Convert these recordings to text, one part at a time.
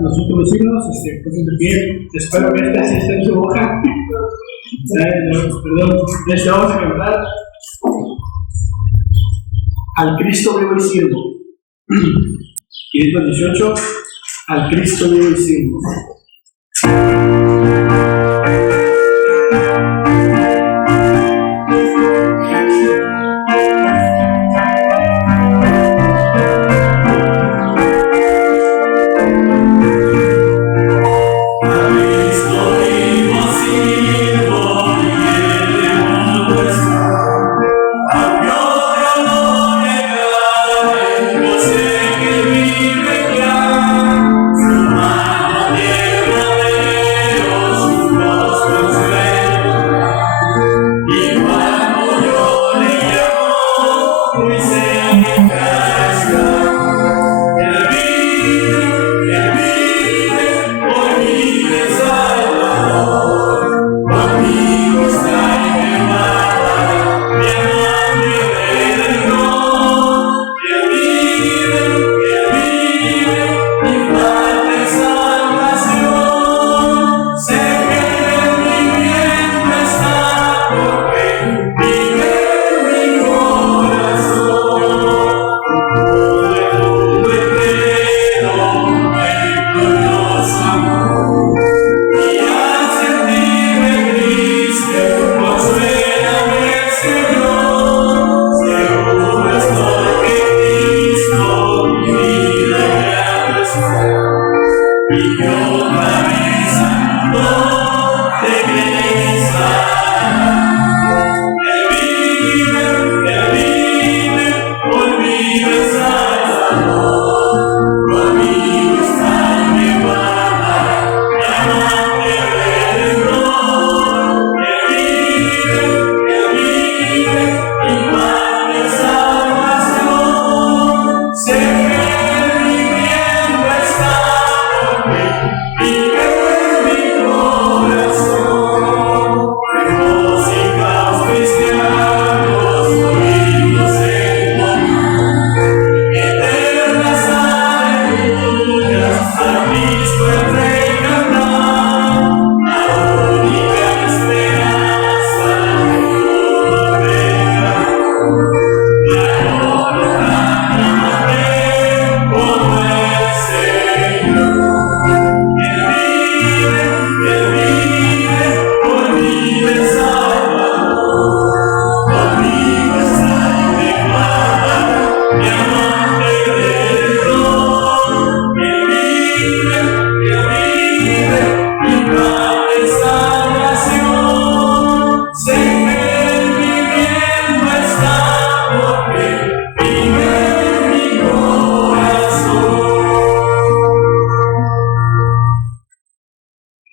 Los últimos signos, pues de pie. Espero que este sí esté en su hoja. Perdón, vamos a cantar Al Cristo vivo y sirvo. 518, Al Cristo vivo y sirvo.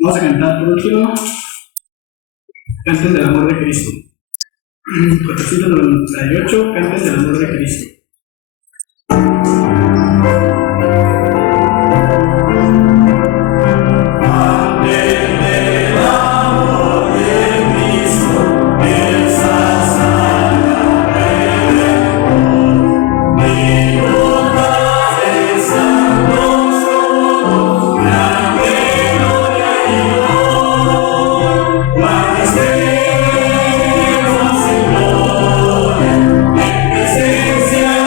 Vamos a cantar por último Canten del amor de Cristo. 498, Canten del amor de Cristo. Presencia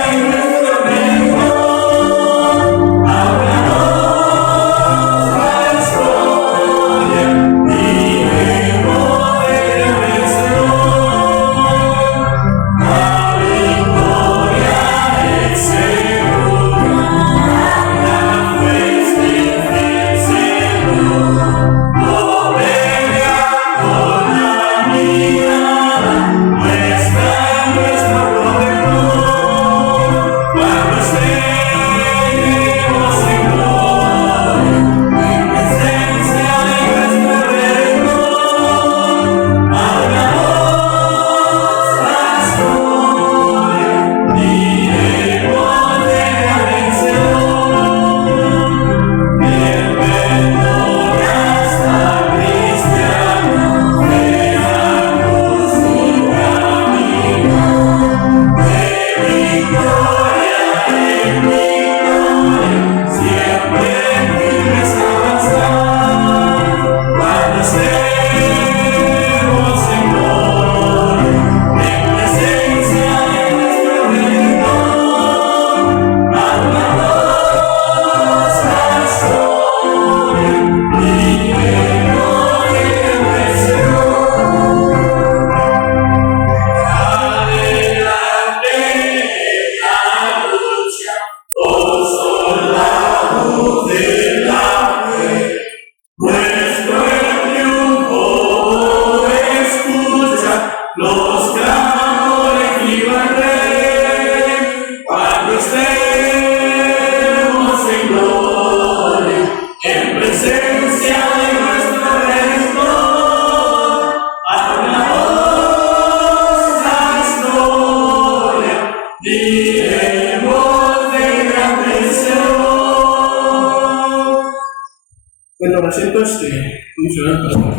tomar asiento, vamos a ver al pastor.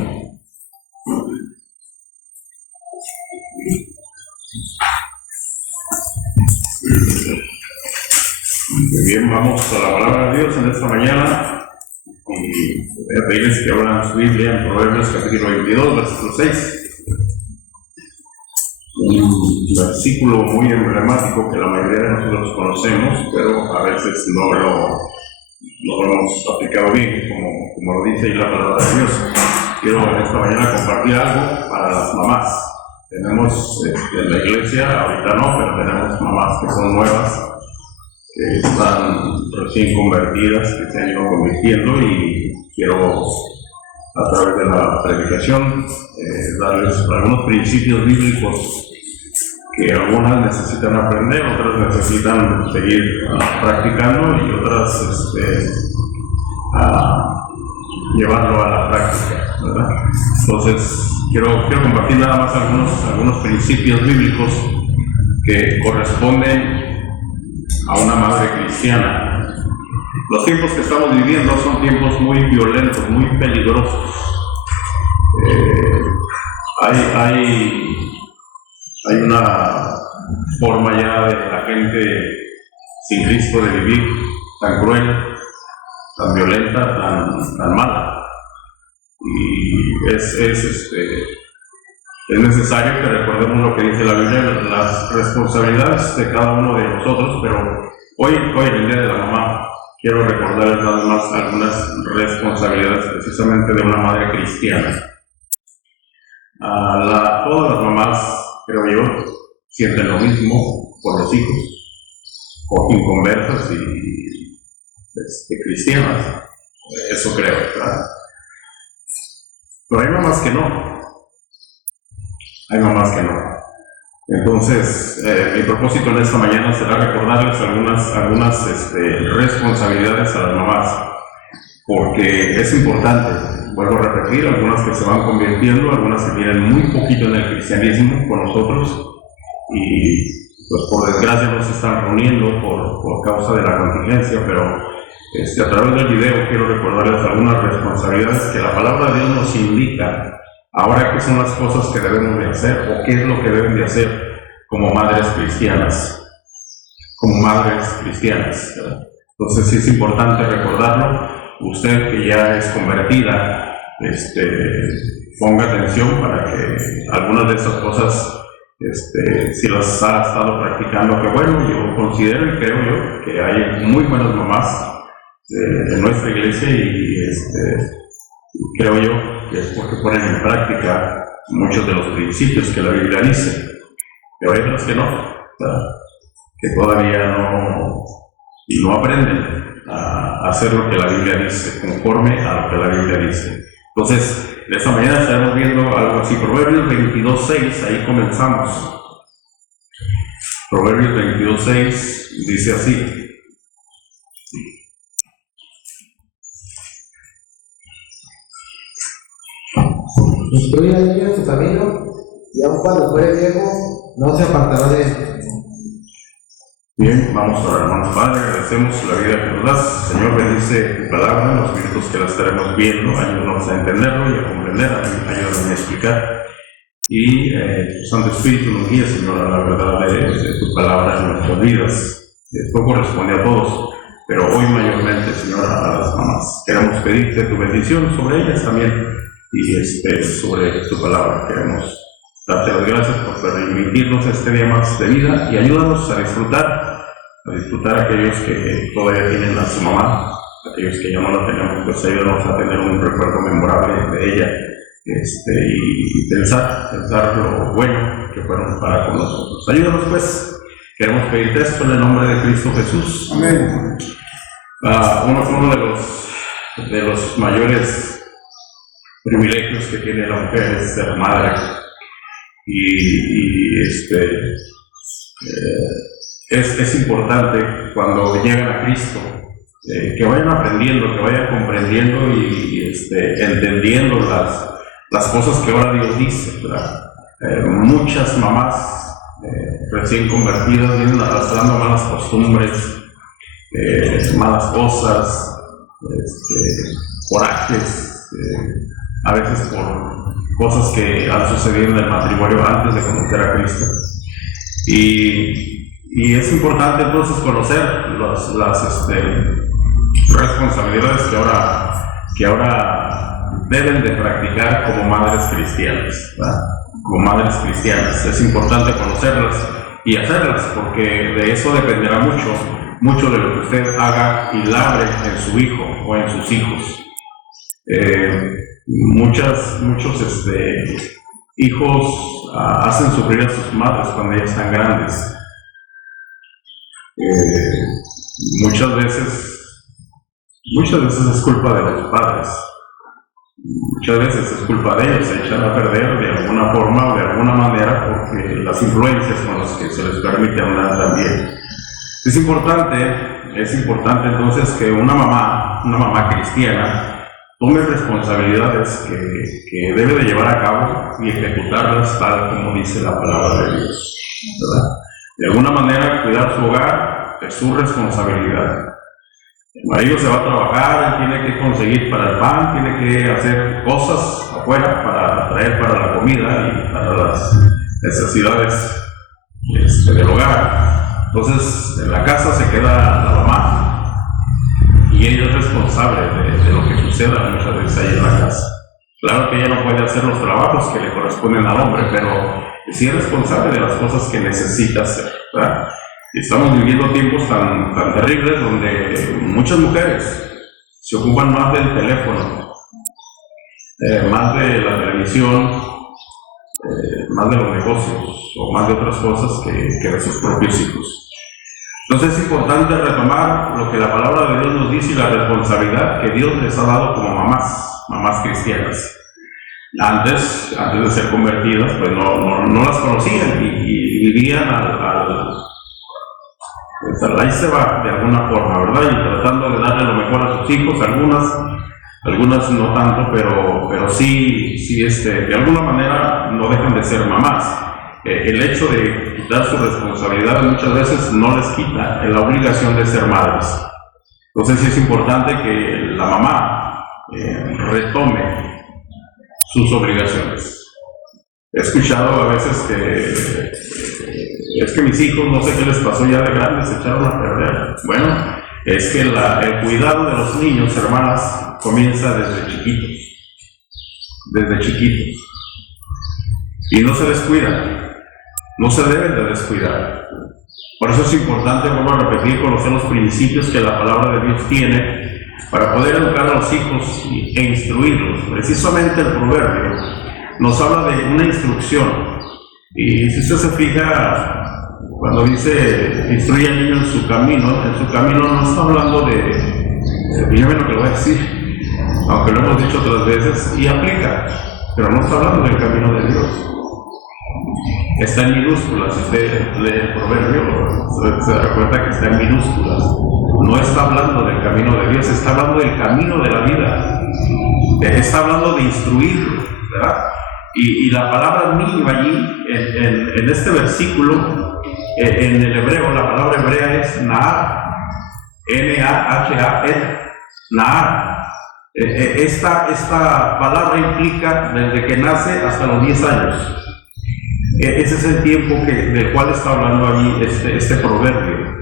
Muy bien, vamos a la palabra de Dios en esta mañana y voy a pedirles que abran su Biblia en Proverbios capítulo 22, versículo 6. Un versículo muy emblemático que la mayoría de nosotros conocemos, pero a veces no lo hemos aplicado bien, como lo dice ahí la palabra de Dios. Quiero en esta mañana compartir algo para las mamás. Tenemos en la iglesia, ahorita no, pero tenemos mamás que son nuevas, que están recién convertidas, que se han ido convirtiendo, y quiero a través de la predicación darles algunos principios bíblicos que algunas necesitan aprender, otras necesitan seguir practicando y otras llevarlo a la práctica, ¿verdad? Entonces quiero compartir nada más algunos principios bíblicos que corresponden a una madre cristiana. Los tiempos que estamos viviendo son tiempos muy violentos, muy peligrosos. Hay una forma ya de la gente sin Cristo de vivir tan cruel, tan violenta, tan mala. Y es necesario que recordemos lo que dice la Biblia, las responsabilidades de cada uno de nosotros, pero hoy en el Día de la Mamá quiero recordarles nada más algunas responsabilidades precisamente de una madre cristiana. Todas las mamás, creo yo, sienten lo mismo por los hijos, o inconversas y cristianas, eso creo, ¿verdad? Pero hay mamás que no. Entonces, mi propósito en esta mañana será recordarles algunas responsabilidades a las mamás, porque es importante. Vuelvo a repetir, algunas que se van convirtiendo, algunas que tienen muy poquito en el cristianismo con nosotros, y pues por desgracia no se están reuniendo por causa de la contingencia, pero a través del video quiero recordarles algunas responsabilidades que la palabra de Dios nos indica. Ahora, ¿qué son las cosas que debemos de hacer o qué es lo que deben de hacer como madres cristianas? ¿Verdad? Entonces sí es importante recordarlo. Usted que ya es convertida, ponga atención para que algunas de esas cosas, si las ha estado practicando, que bueno, yo considero y creo yo que hay muy buenas mamás de nuestra iglesia y creo yo que es porque ponen en práctica muchos de los principios que la Biblia dice, pero hay otras que no, ¿verdad? Que todavía no aprenden a hacer lo que la Biblia dice, conforme a lo que la Biblia dice. Entonces, de esta mañana estaremos viendo algo así, Proverbios 22:6, ahí comenzamos. Proverbios 22:6 dice así: instruye al niño en su camino, y aun cuando fuere viejo, no se apartará de él. Bien, vamos a orar. Hermanos Padre, agradecemos la vida que nos das. Señor, bendice tu palabra en los minutos que la estaremos viendo. Ayúdanos a entenderlo y a comprender, ayúdanos a explicar. Y tu Santo Espíritu nos guía, Señor, a la verdad de tu palabra en nuestras vidas. Esto corresponde a todos, pero hoy mayormente, Señor, a las mamás. Queremos pedirte tu bendición sobre ellas también y sobre tu palabra. Queremos darte las gracias por permitirnos este día más de vida y ayúdanos a disfrutar aquellos que todavía tienen a su mamá, aquellos que ya no la tenemos, pues ayúdanos a tener un recuerdo memorable de ella, y pensar lo bueno que fueron para con nosotros. Ayúdanos pues, queremos pedirte esto en el nombre de Cristo Jesús. Amén. Uno de los mayores privilegios que tiene la mujer es ser madre. Es importante cuando llegan a Cristo que vayan aprendiendo, que vayan comprendiendo y entendiendo las cosas que ahora Dios dice, ¿verdad? Muchas mamás recién convertidas vienen arrastrando malas costumbres, malas cosas, corajes, a veces por cosas que han sucedido en el matrimonio antes de conocer a Cristo. Y es importante entonces conocer las responsabilidades que ahora deben de practicar como madres cristianas, ¿verdad? Como madres cristianas. Es importante conocerlas y hacerlas, porque de eso dependerá mucho de lo que usted haga y labre en su hijo o en sus hijos. Muchos hijos hacen sufrir a sus madres cuando ya están grandes. Muchas veces es culpa de los padres. Muchas veces es culpa de ellos, se echan a perder de alguna forma o de alguna manera porque las influencias con las que se les permite hablar también. Es importante entonces que una mamá cristiana tome responsabilidades que debe de llevar a cabo y ejecutarlas tal como dice la palabra de Dios, ¿verdad? De alguna manera cuidar su hogar es su responsabilidad. El marido se va a trabajar, tiene que conseguir para el pan, tiene que hacer cosas afuera para traer para la comida y para las necesidades del hogar. Entonces, en la casa se queda la mamá y ella es responsable de lo que suceda muchas veces ahí en la casa. Claro que ella no puede hacer los trabajos que le corresponden al hombre, pero sí es responsable de las cosas que necesita hacer, ¿verdad? Estamos viviendo tiempos tan terribles donde muchas mujeres se ocupan más del teléfono, más de la televisión, más de los negocios o más de otras cosas que de sus propios hijos. Entonces es importante retomar lo que la palabra de Dios nos dice y la responsabilidad que Dios les ha dado como mamás cristianas. Antes de ser convertidas, pues no las conocían y vivían ahí se va de alguna forma, ¿verdad? Y tratando de darle lo mejor a sus hijos, algunas no tanto, pero sí, de alguna manera no dejan de ser mamás. El hecho de quitar su responsabilidad muchas veces no les quita la obligación de ser madres. Entonces sí es importante que la mamá retome sus obligaciones. He escuchado a veces que es que mis hijos no sé qué les pasó ya de grandes, se echaron a perder. Bueno, es que el cuidado de los niños, hermanas, comienza desde chiquitos. Y no se descuidan, no se deben de descuidar. Por eso es importante, vuelvo a repetir, conocer los principios que la palabra de Dios tiene para poder educar a los hijos e instruirlos. Precisamente el proverbio nos habla de una instrucción. Y si usted se fija, cuando dice instruye al niño en su camino no está hablando dígame lo que le voy a decir, aunque lo hemos dicho otras veces y aplica, pero no está hablando del camino de Dios. Está en minúsculas, si usted lee el proverbio, se da cuenta que está en minúsculas. No está hablando del camino de Dios, está hablando del camino de la vida. Está hablando de instruirlo, ¿verdad? Y la palabra niño allí, en este versículo, en el hebreo, la palabra hebrea es Nahar, N-A-H-A-R, Nahar. Esta palabra implica desde que nace hasta los 10 años. Ese es el tiempo del cual está hablando allí este proverbio,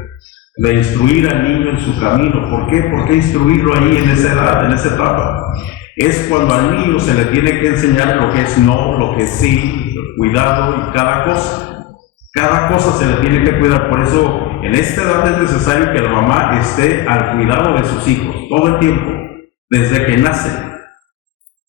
de instruir al niño en su camino. ¿Por qué? ¿Por qué instruirlo allí en esa edad, en esa etapa? Es cuando al niño se le tiene que enseñar lo que es no, lo que es sí, cuidado y cada cosa. Cada cosa se le tiene que cuidar. Por eso en esta edad es necesario que la mamá esté al cuidado de sus hijos todo el tiempo, desde que nacen.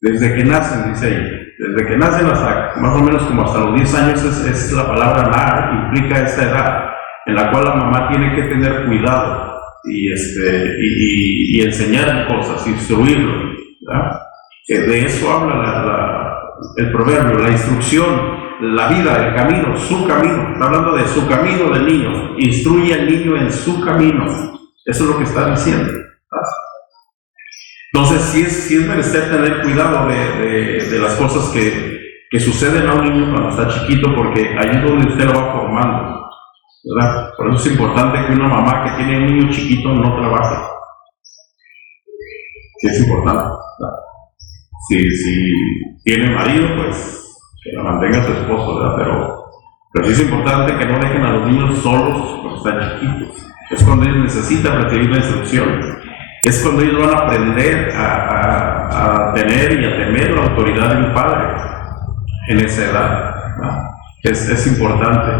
Desde que nacen, dice ahí. Desde que nacen hasta más o menos como hasta los 10 años es la palabra Nahar, implica esta edad en la cual la mamá tiene que tener cuidado y enseñar cosas, instruirlo, ¿verdad? De eso habla el proverbio, la instrucción, la vida, el camino, su camino. Está hablando de su camino del niño. Instruye al niño en su camino. Eso es lo que está diciendo, ¿verdad? Entonces sí es menester tener cuidado de las cosas que suceden a un niño cuando está chiquito, porque ahí es donde usted lo va formando, ¿verdad? Por eso es importante que una mamá que tiene un niño chiquito no trabaje. es importante, ¿verdad? Si tiene marido, pues que la mantenga su esposo, ¿verdad? Pero sí es importante que no dejen a los niños solos cuando están chiquitos. Es cuando ellos necesitan recibir la instrucción. Es cuando ellos van a aprender a tener y a temer la autoridad del padre en esa edad, ¿verdad? Es importante.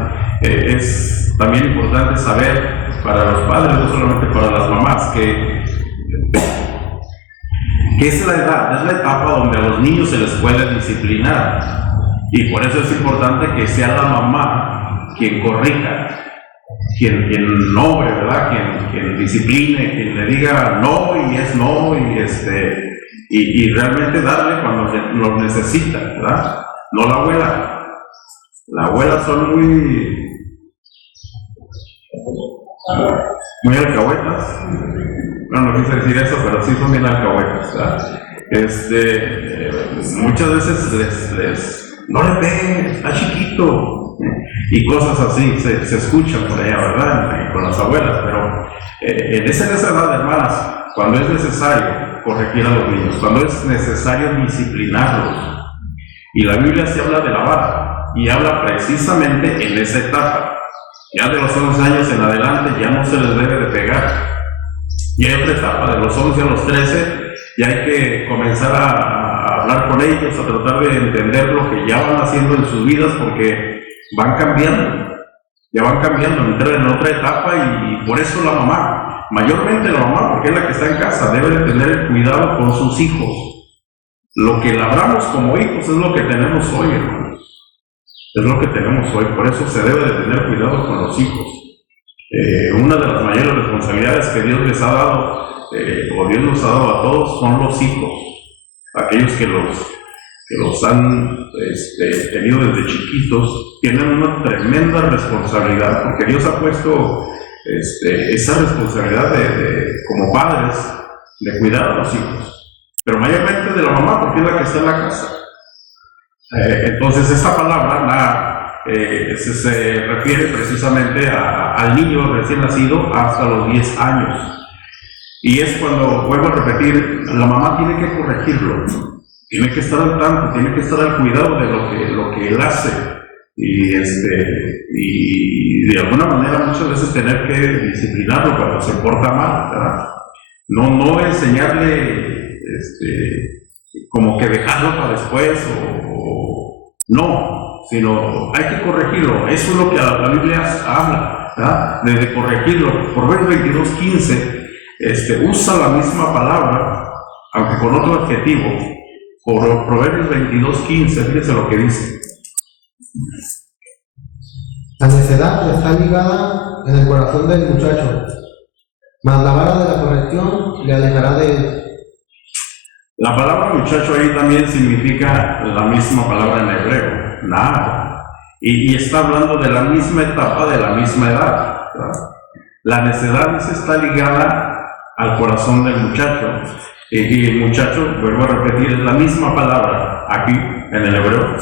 Es también importante saber para los padres, no solamente para las mamás, que es la edad, es la etapa donde a los niños se les puede disciplinar. Y por eso es importante que sea la mamá quien corrija, quien nombre, ¿verdad? Quien discipline, quien le diga no y es no, y realmente darle cuando lo necesita, ¿verdad? No la abuela. La abuela son muy alcahuetas. Bueno, no quise decir eso, pero sí son bien alcahuetas, ¿verdad? Muchas veces no le peguen, está chiquito, y cosas así se escuchan por allá, ¿verdad? Con las abuelas, pero en esa edad, hermanas, cuando es necesario corregir a los niños, cuando es necesario disciplinarlos, y la Biblia se habla de la vara, y habla precisamente en esa etapa. Ya de los 11 años en adelante ya no se les debe de pegar. Y hay otra etapa, de los 11 a los 13, ya hay que comenzar a hablar con ellos, a tratar de entender lo que ya van haciendo en sus vidas, porque van cambiando, entrar en otra etapa, y por eso la mamá, mayormente la mamá, porque es la que está en casa, debe de tener el cuidado con sus hijos. Lo que labramos como hijos es lo que tenemos hoy, hermanos. Es lo que tenemos hoy, por eso se debe de tener cuidado con los hijos. Una de las mayores responsabilidades que Dios les ha dado, o Dios nos ha dado a todos, son los hijos. Aquellos que los han tenido desde chiquitos, tienen una tremenda responsabilidad, porque Dios ha puesto esa responsabilidad como padres, de cuidar a los hijos, pero mayormente de la mamá, porque es la que está en la casa. Entonces esta palabra se refiere precisamente al niño recién nacido hasta los 10 años. Y es cuando, vuelvo a repetir, la mamá tiene que corregirlo, tiene que estar al tanto, tiene que estar al cuidado de lo que él hace. Y de alguna manera muchas veces tener que disciplinarlo cuando se porta mal, ¿verdad? No enseñarle como que dejarlo para después no, sino hay que corregirlo. Eso es lo que la Biblia habla, ¿verdad? De corregirlo. Proverbios 22:15 usa la misma palabra, aunque con otro adjetivo. Por Proverbios 22:15, fíjense lo que dice. La necedad está ligada en el corazón del muchacho, mas la vara de la corrección le alejará de él. La palabra muchacho ahí también significa la misma palabra en hebreo, nada. Y está hablando de la misma etapa, de la misma edad, ¿verdad? La necedad está ligada al corazón del muchacho. Y el muchacho, vuelvo a repetir, es la misma palabra aquí en el hebreo,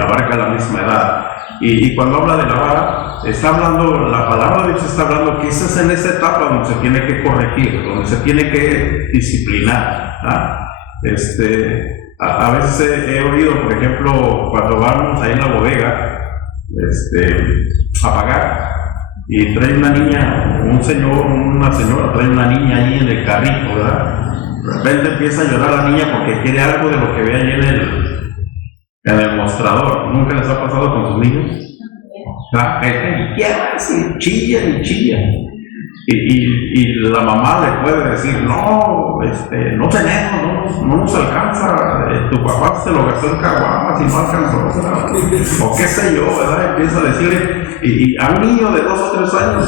abarca la misma edad. Y cuando habla de la vara, está hablando, la palabra de Dios está hablando que esa es en esa etapa donde se tiene que corregir, donde se tiene que disciplinar, ¿verdad? A veces he oído, por ejemplo, cuando vamos ahí en la bodega a pagar, y trae una niña, un señor, una señora, trae una niña ahí en el carrito, ¿verdad? De repente empieza a llorar la niña porque quiere algo de lo que ve ahí en el mostrador. ¿Nunca les ha pasado con sus niños? Y quieren, chillan. Y la mamá le puede decir, no tenemos, no nos alcanza, tu papá se lo gastó en caguamas y no alcanzó, o qué sé yo, ¿verdad? Empieza a decirle, y a un niño de 2 o 3 años,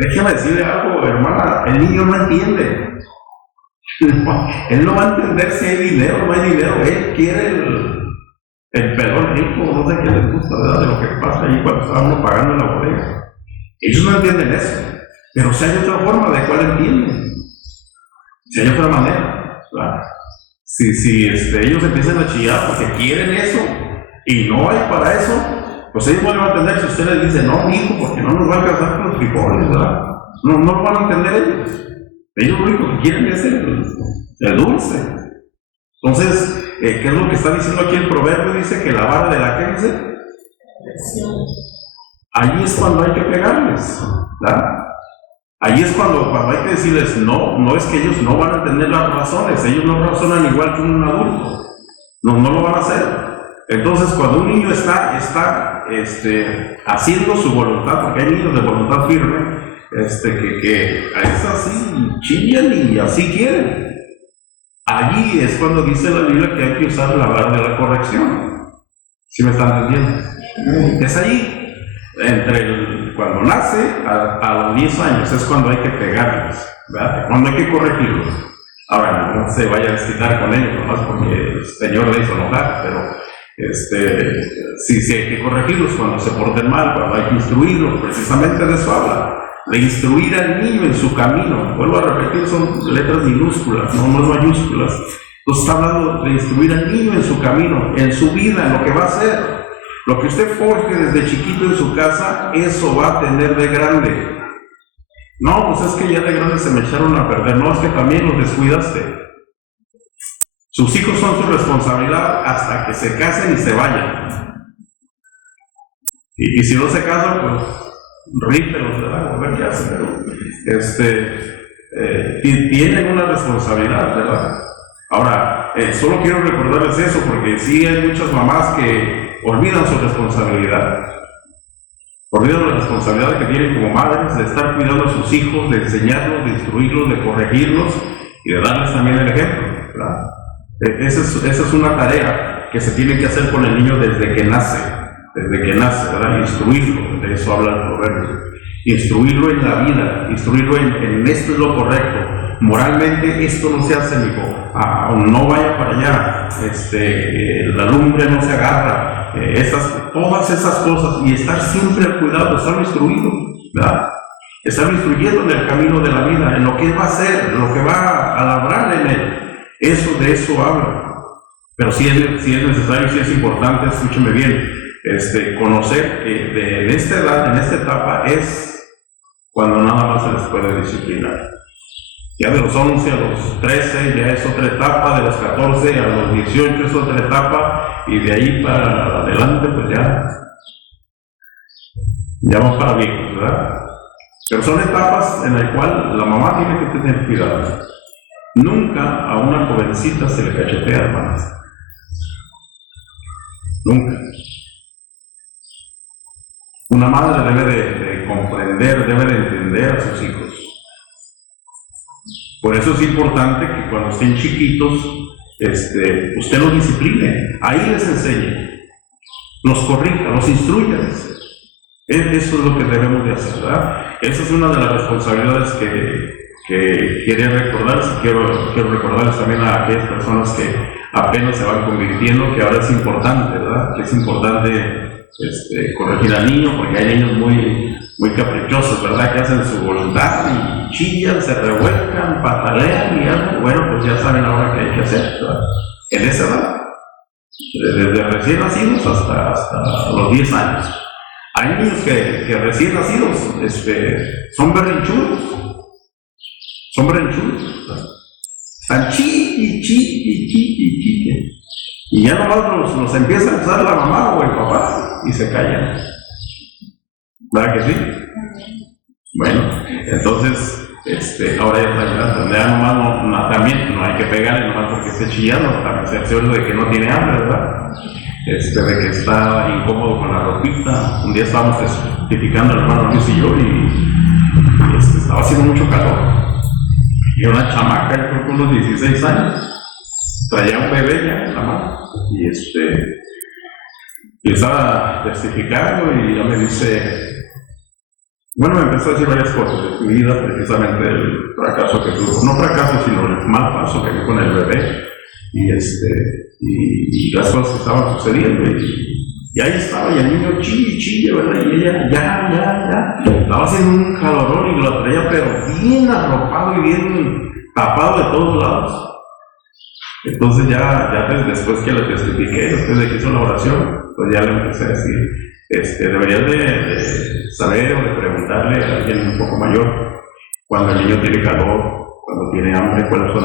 déjeme decirle algo, hermana, el niño no entiende. Él no va a entender si hay dinero o no hay dinero, él quiere el pelón rico, no sé qué les gusta, ¿verdad? De lo que pasa ahí cuando estábamos pagando en la bodega. Ellos no entienden eso. Pero si hay otra forma de cuál entienden, si hay otra manera, ¿verdad? Si ellos empiezan a chillar porque quieren eso y no hay para eso, pues ellos van a entender si usted les dice, no, hijo, porque no nos va a alcanzar con los frijoles, ¿verdad? No lo van a entender ellos. Ellos lo único que quieren es el dulce. Entonces, ¿qué es lo que está diciendo aquí el proverbio? Dice que la vara de la que dice, ahí es cuando hay que pegarles, ¿verdad? Ahí es cuando hay que decirles, no es que ellos no van a entender las razones, ellos no razonan igual que un adulto, no lo van a hacer. Entonces, cuando un niño está haciendo su voluntad, porque hay niños de voluntad firme, que a es así, chillan y así quieren. Allí es cuando dice la Biblia que hay que usar la vara de la corrección. ¿Sí me están entendiendo? Es ahí, cuando nace a los 10 años, es cuando hay que pegarles, ¿verdad? Cuando hay que corregirlos. Ahora, no se vaya a desquitar con ellos, nomás porque el Señor le hizo enojar, pero sí hay que corregirlos cuando se porten mal, cuando hay que instruirlos, precisamente de eso habla. De instruir al niño en su camino. Vuelvo a repetir, son letras minúsculas, no mayúsculas. Entonces está hablando de instruir al niño en su camino, en su vida, en lo que va a hacer. Lo que usted forje desde chiquito en su casa, eso va a tener de grande. No, pues es que ya de grande se me echaron a perder. No, es que también los descuidaste. Sus hijos son su responsabilidad hasta que se casen y se vayan. Y si no se casan, pues rípelos, ¿verdad? A ver qué hacen, pero tienen una responsabilidad, ¿verdad? Ahora, solo quiero recordarles eso porque sí hay muchas mamás que olvidan su responsabilidad. Olvidan la responsabilidad que tienen como madres de estar cuidando a sus hijos, de enseñarlos, de instruirlos, de corregirlos y de darles también el ejemplo, ¿verdad? Esa es una tarea que se tiene que hacer con el niño desde que nace, ¿verdad? Instruirlo, de eso habla el proverbio. Instruirlo en la vida, instruirlo en esto es lo correcto. Moralmente esto no se hace, hijo. No vaya para allá, la lumbre no se agarra, todas esas cosas, y estar siempre al cuidado, estar instruido, ¿verdad? Estar instruyendo en el camino de la vida, en lo que él va a hacer, lo que va a labrar en él. De eso habla. Pero si es necesario, si es importante, escúcheme bien, conocer que en esta edad, en esta etapa, es cuando nada más se les puede disciplinar. Ya de los 11 a los 13 ya es otra etapa, de los 14 a los 18 es otra etapa, y de ahí para adelante pues ya van para viejos, ¿verdad? Pero son etapas en las cuales la mamá tiene que tener cuidado. Nunca a una jovencita se le cachetea, hermanos. Nunca. Una madre debe de comprender, debe de entender a sus hijos. Por eso es importante que cuando estén chiquitos, usted los discipline, ahí les enseñe, los corrija, los instruya. Eso es lo que debemos de hacer, ¿verdad? Esa es una de las responsabilidades que quería recordarles. Quiero recordarles también a aquellas personas que apenas se van convirtiendo, que ahora es importante, ¿verdad? Que es importante corregir al niño, porque hay niños muy caprichosos, ¿verdad? Que hacen su voluntad y chillan, se revuelcan, patalean y algo. Bueno, pues ya saben ahora qué hay que hacer, ¿verdad? En esa edad, desde recién nacidos hasta los 10 años. Hay niños que recién nacidos son berrinchudos. Están chiqui. Y ya nomás los empieza a usar la mamá o el papá y se callan. ¿Verdad que sí? Bueno, entonces, ahora ya está donde ya nomás también no hay que pegarle nomás porque esté chillando, también se asegura de que no tiene hambre, ¿verdad? De que está incómodo con la ropita. Un día estábamos testificando el hermano Luis y yo y estaba haciendo mucho calor. Y una chamaca, yo creo que unos 16 años, traía un bebé ya en la mano y estaba testificando y ya me dice, bueno, me empezó a decir varias cosas de su vida, precisamente el fracaso que tuvo, no fracaso, sino el mal paso que dio con el bebé y las cosas que estaban sucediendo y ahí estaba, y el niño chille, ¿verdad? Y ella ya estaba haciendo un calorón y lo traía pero bien arropado y bien tapado de todos lados. Entonces ya después que le testifiqué, después de que hizo la oración, pues ya le empecé a decir, deberías de saber o de preguntarle a alguien un poco mayor, cuando el niño tiene calor, cuando tiene hambre, cuáles son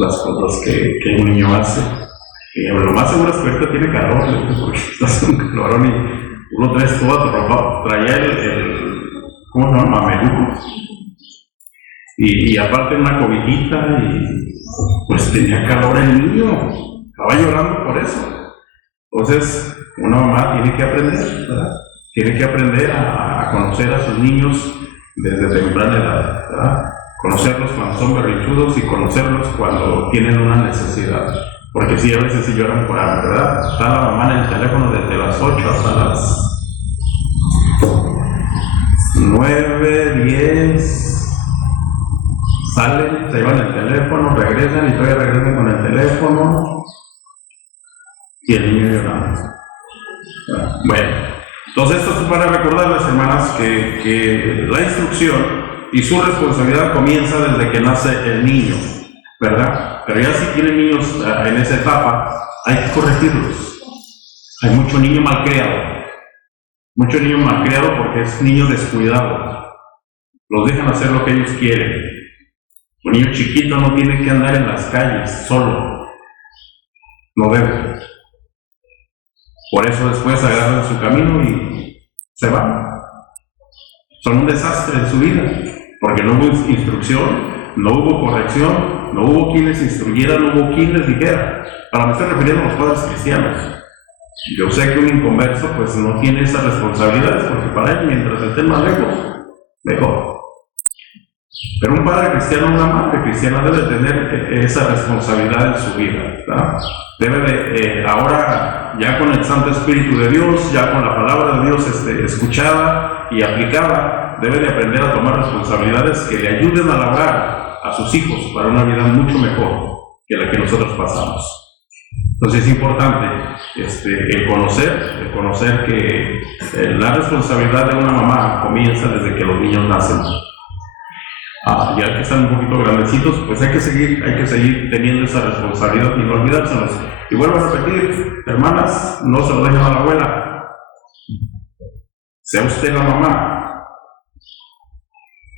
las cosas que un niño hace. Lo más seguro es que ahorita tiene calor, porque estás en un calorón y uno traes toda tu ropa, traía ¿cómo se llama? Mameluco. Y aparte una cobijita y pues tenía calor el niño, estaba llorando por eso. Entonces, una mamá tiene que aprender, ¿verdad? Tiene que aprender a conocer a sus niños desde temprana edad, ¿verdad? Conocerlos cuando son berrinchudos y conocerlos cuando tienen una necesidad. Porque sí, a veces sí lloran por hambre, ¿verdad? Está la mamá en el teléfono desde las 8 hasta las 9, 10. Salen, se llevan el teléfono, regresan y todavía regresan con el teléfono y el niño llorando. Bueno, entonces esto es para recordarles, hermanas, que la instrucción y su responsabilidad comienza desde que nace el niño, ¿verdad? Pero ya si tienen niños en esa etapa, hay que corregirlos. Hay mucho niño malcriado porque es niño descuidado. Los dejan hacer lo que ellos quieren. Un niño chiquito no tiene que andar en las calles solo. No debe. Por eso después agarran su camino y se van. Son un desastre en su vida, porque no hubo instrucción, no hubo corrección, no hubo quien les instruyera, no hubo quien les dijera. Para me estoy refiriendo a los padres cristianos. Yo sé que un inconverso pues no tiene esas responsabilidades, porque para él, mientras estén más lejos, mejor. Pero un padre cristiano, una madre cristiana debe tener esa responsabilidad en su vida, ¿verdad? Debe de, ahora ya con el Santo Espíritu de Dios, ya con la palabra de Dios escuchada y aplicada, debe de aprender a tomar responsabilidades que le ayuden a labrar a sus hijos para una vida mucho mejor que la que nosotros pasamos. Entonces es importante el conocer que la responsabilidad de una mamá comienza desde que los niños nacen. Ya que están un poquito grandecitos, pues hay que seguir teniendo esa responsabilidad y no olvidárselos. Y vuelvo a repetir, hermanas, no se lo dejen a la abuela. Sea usted la mamá.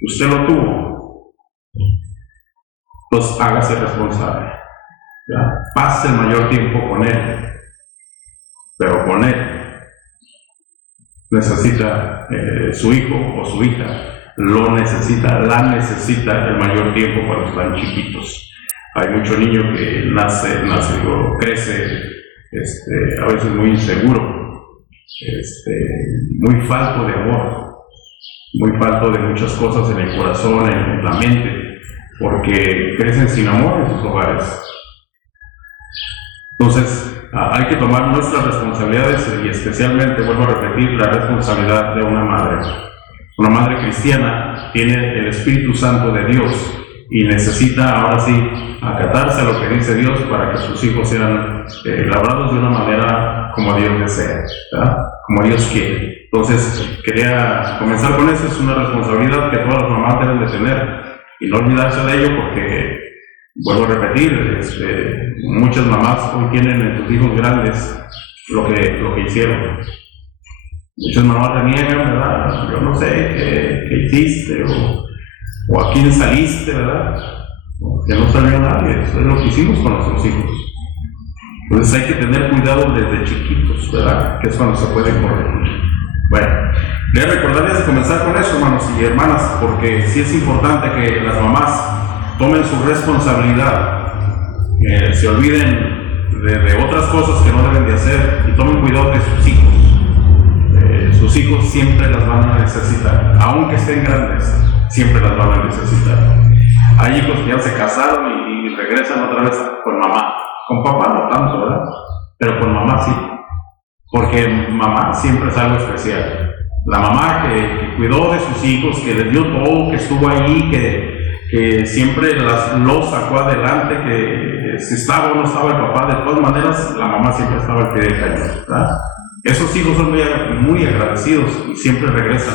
Usted lo tuvo. Pues hágase responsable. ¿Ya? Pase el mayor tiempo con él. Pero con él necesita su hijo o su hija. La necesita el mayor tiempo cuando están chiquitos. Hay mucho niño que crece a veces muy inseguro, muy falto de amor, muy falto de muchas cosas en el corazón, en la mente, porque crecen sin amor en sus hogares. Entonces, hay que tomar nuestras responsabilidades y especialmente, vuelvo a repetir, la responsabilidad de una madre. Una madre cristiana tiene el Espíritu Santo de Dios y necesita ahora sí acatarse a lo que dice Dios para que sus hijos sean labrados de una manera como Dios desea, ¿verdad? Como Dios quiere. Entonces, quería comenzar con eso. Es una responsabilidad que todas las mamás deben de tener y no olvidarse de ello, porque, vuelvo a repetir, muchas mamás hoy tienen en sus hijos grandes lo que hicieron. Muchas mamás reniegan, ¿verdad? Yo no sé qué hiciste o a quién saliste, ¿verdad? Que no salió nadie. Eso es lo que hicimos con nuestros hijos. Entonces hay que tener cuidado desde chiquitos, ¿verdad? Que es cuando se puede corregir. Bueno, les recordarles comenzar con eso, hermanos y hermanas, porque sí es importante que las mamás tomen su responsabilidad, se olviden de otras cosas que no deben de hacer y tomen cuidado de sus hijos. Sus hijos siempre las van a necesitar, aunque estén grandes, siempre las van a necesitar. Hay hijos que ya se casaron y regresan otra vez con mamá. Con papá no tanto, ¿verdad? Pero con mamá sí. Porque mamá siempre es algo especial. La mamá que cuidó de sus hijos, que les dio todo, que estuvo ahí, que siempre los sacó adelante, que si estaba o no estaba el papá, de todas maneras, la mamá siempre estaba al pie del cañón, ¿verdad? Esos hijos son muy agradecidos y siempre regresan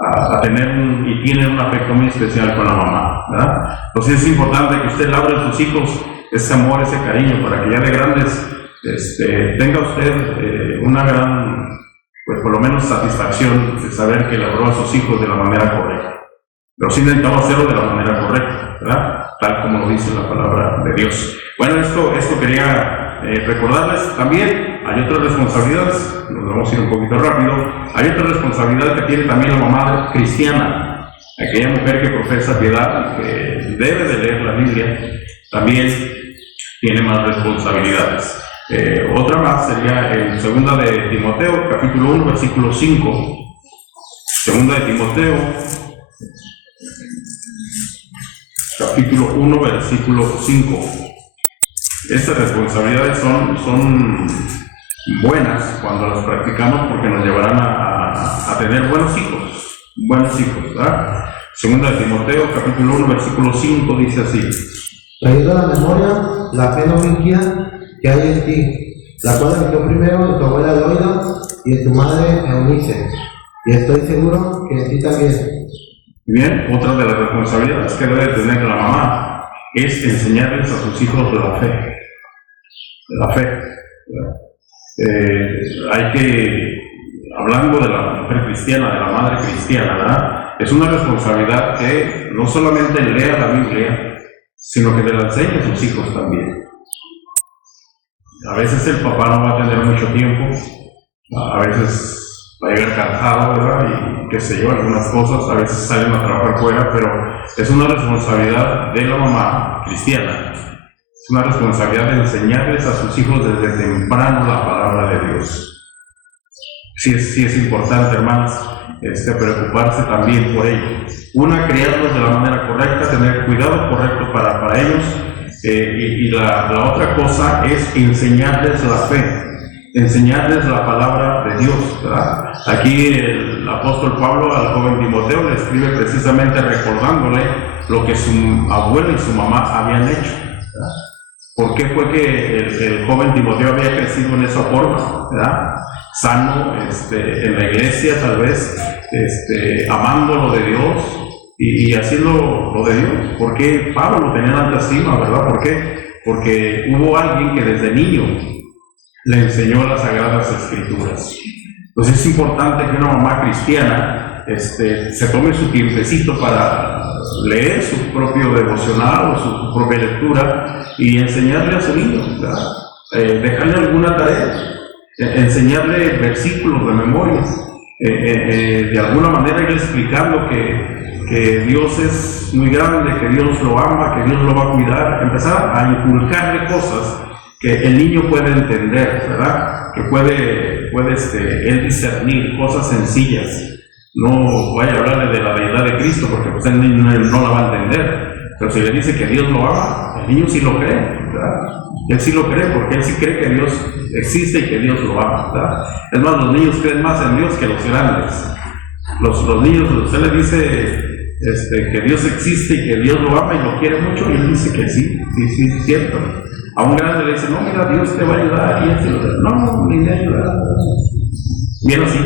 a tener y tienen un afecto muy especial con la mamá, ¿verdad? Entonces es importante que usted labre a sus hijos ese amor, ese cariño, para que ya de grandes tenga usted una gran, pues por lo menos satisfacción de saber que labró a sus hijos de la manera correcta. pero sí necesitamos hacerlo de la manera correcta, ¿verdad? Tal como lo dice la palabra de Dios. Bueno, esto quería recordarles. También hay otras responsabilidades, nos vamos a ir un poquito rápido. Hay otra responsabilidad que tiene también la mamá cristiana, aquella mujer que profesa piedad y que debe de leer la Biblia, también tiene más responsabilidades. Otra más sería en 2 de Timoteo, capítulo 1, versículo 5. 2 de Timoteo, capítulo 1, versículo 5. Estas responsabilidades son buenas cuando las practicamos porque nos llevarán a tener buenos hijos, ¿verdad? 2 de Timoteo, capítulo 1, versículo 5, dice así: trayendo a la memoria la fe no fingida que hay en ti, la cual nació primero de tu abuela Loida y de tu madre Eunice, y estoy seguro que en ti también. Bien, otra de las responsabilidades que debe tener la mamá es enseñarles a sus hijos la fe. Hay que, hablando de la mujer cristiana, de la madre cristiana, ¿verdad? Es una responsabilidad que no solamente lea la Biblia, sino que le la enseñe a sus hijos también. A veces el papá no va a tener mucho tiempo, a veces va a llegar cansado, ¿verdad? Y qué sé yo, algunas cosas, a veces salen a trabajar fuera, pero es una responsabilidad de la mamá cristiana. Es una responsabilidad de enseñarles a sus hijos desde temprano la palabra de Dios. Sí es importante, hermanas, preocuparse también por ello. Una, criarlos de la manera correcta, tener cuidado correcto para ellos, y la otra cosa es enseñarles la fe, enseñarles la palabra de Dios, ¿verdad? Aquí el apóstol Pablo al joven Timoteo le escribe precisamente recordándole lo que su abuelo y su mamá habían hecho, ¿verdad? ¿Por qué fue que el joven Timoteo había crecido en esa forma, ¿verdad? Sano, en la iglesia tal vez, amando lo de Dios y haciendo lo de Dios. ¿Por qué Pablo lo tenía en alta estima, verdad? ¿Por qué? Porque hubo alguien que desde niño le enseñó las Sagradas Escrituras. Entonces es importante que una mamá cristiana se tome su tiempecito para leer su propio devocional o su propia lectura y enseñarle a su niño, ¿verdad? Dejarle alguna tarea, enseñarle versículos de memoria, de alguna manera ir explicando que Dios es muy grande, que Dios lo ama, que Dios lo va a cuidar, empezar a inculcarle cosas que el niño puede entender, ¿verdad? Que puede él discernir cosas sencillas. No vaya a hablarle de la deidad de Cristo porque pues el niño no la va a entender, pero si le dice que Dios lo ama, el niño sí lo cree, ¿verdad? Él sí lo cree porque él sí cree que Dios existe y que Dios lo ama, ¿verdad? Es más, los niños creen más en Dios que los grandes. Los niños, usted le dice que Dios existe y que Dios lo ama y lo quiere mucho, y él dice que sí, es cierto. A un grande le dice, no, mira, Dios te va a ayudar, y él dice, no, ni me ayuda. Bien así.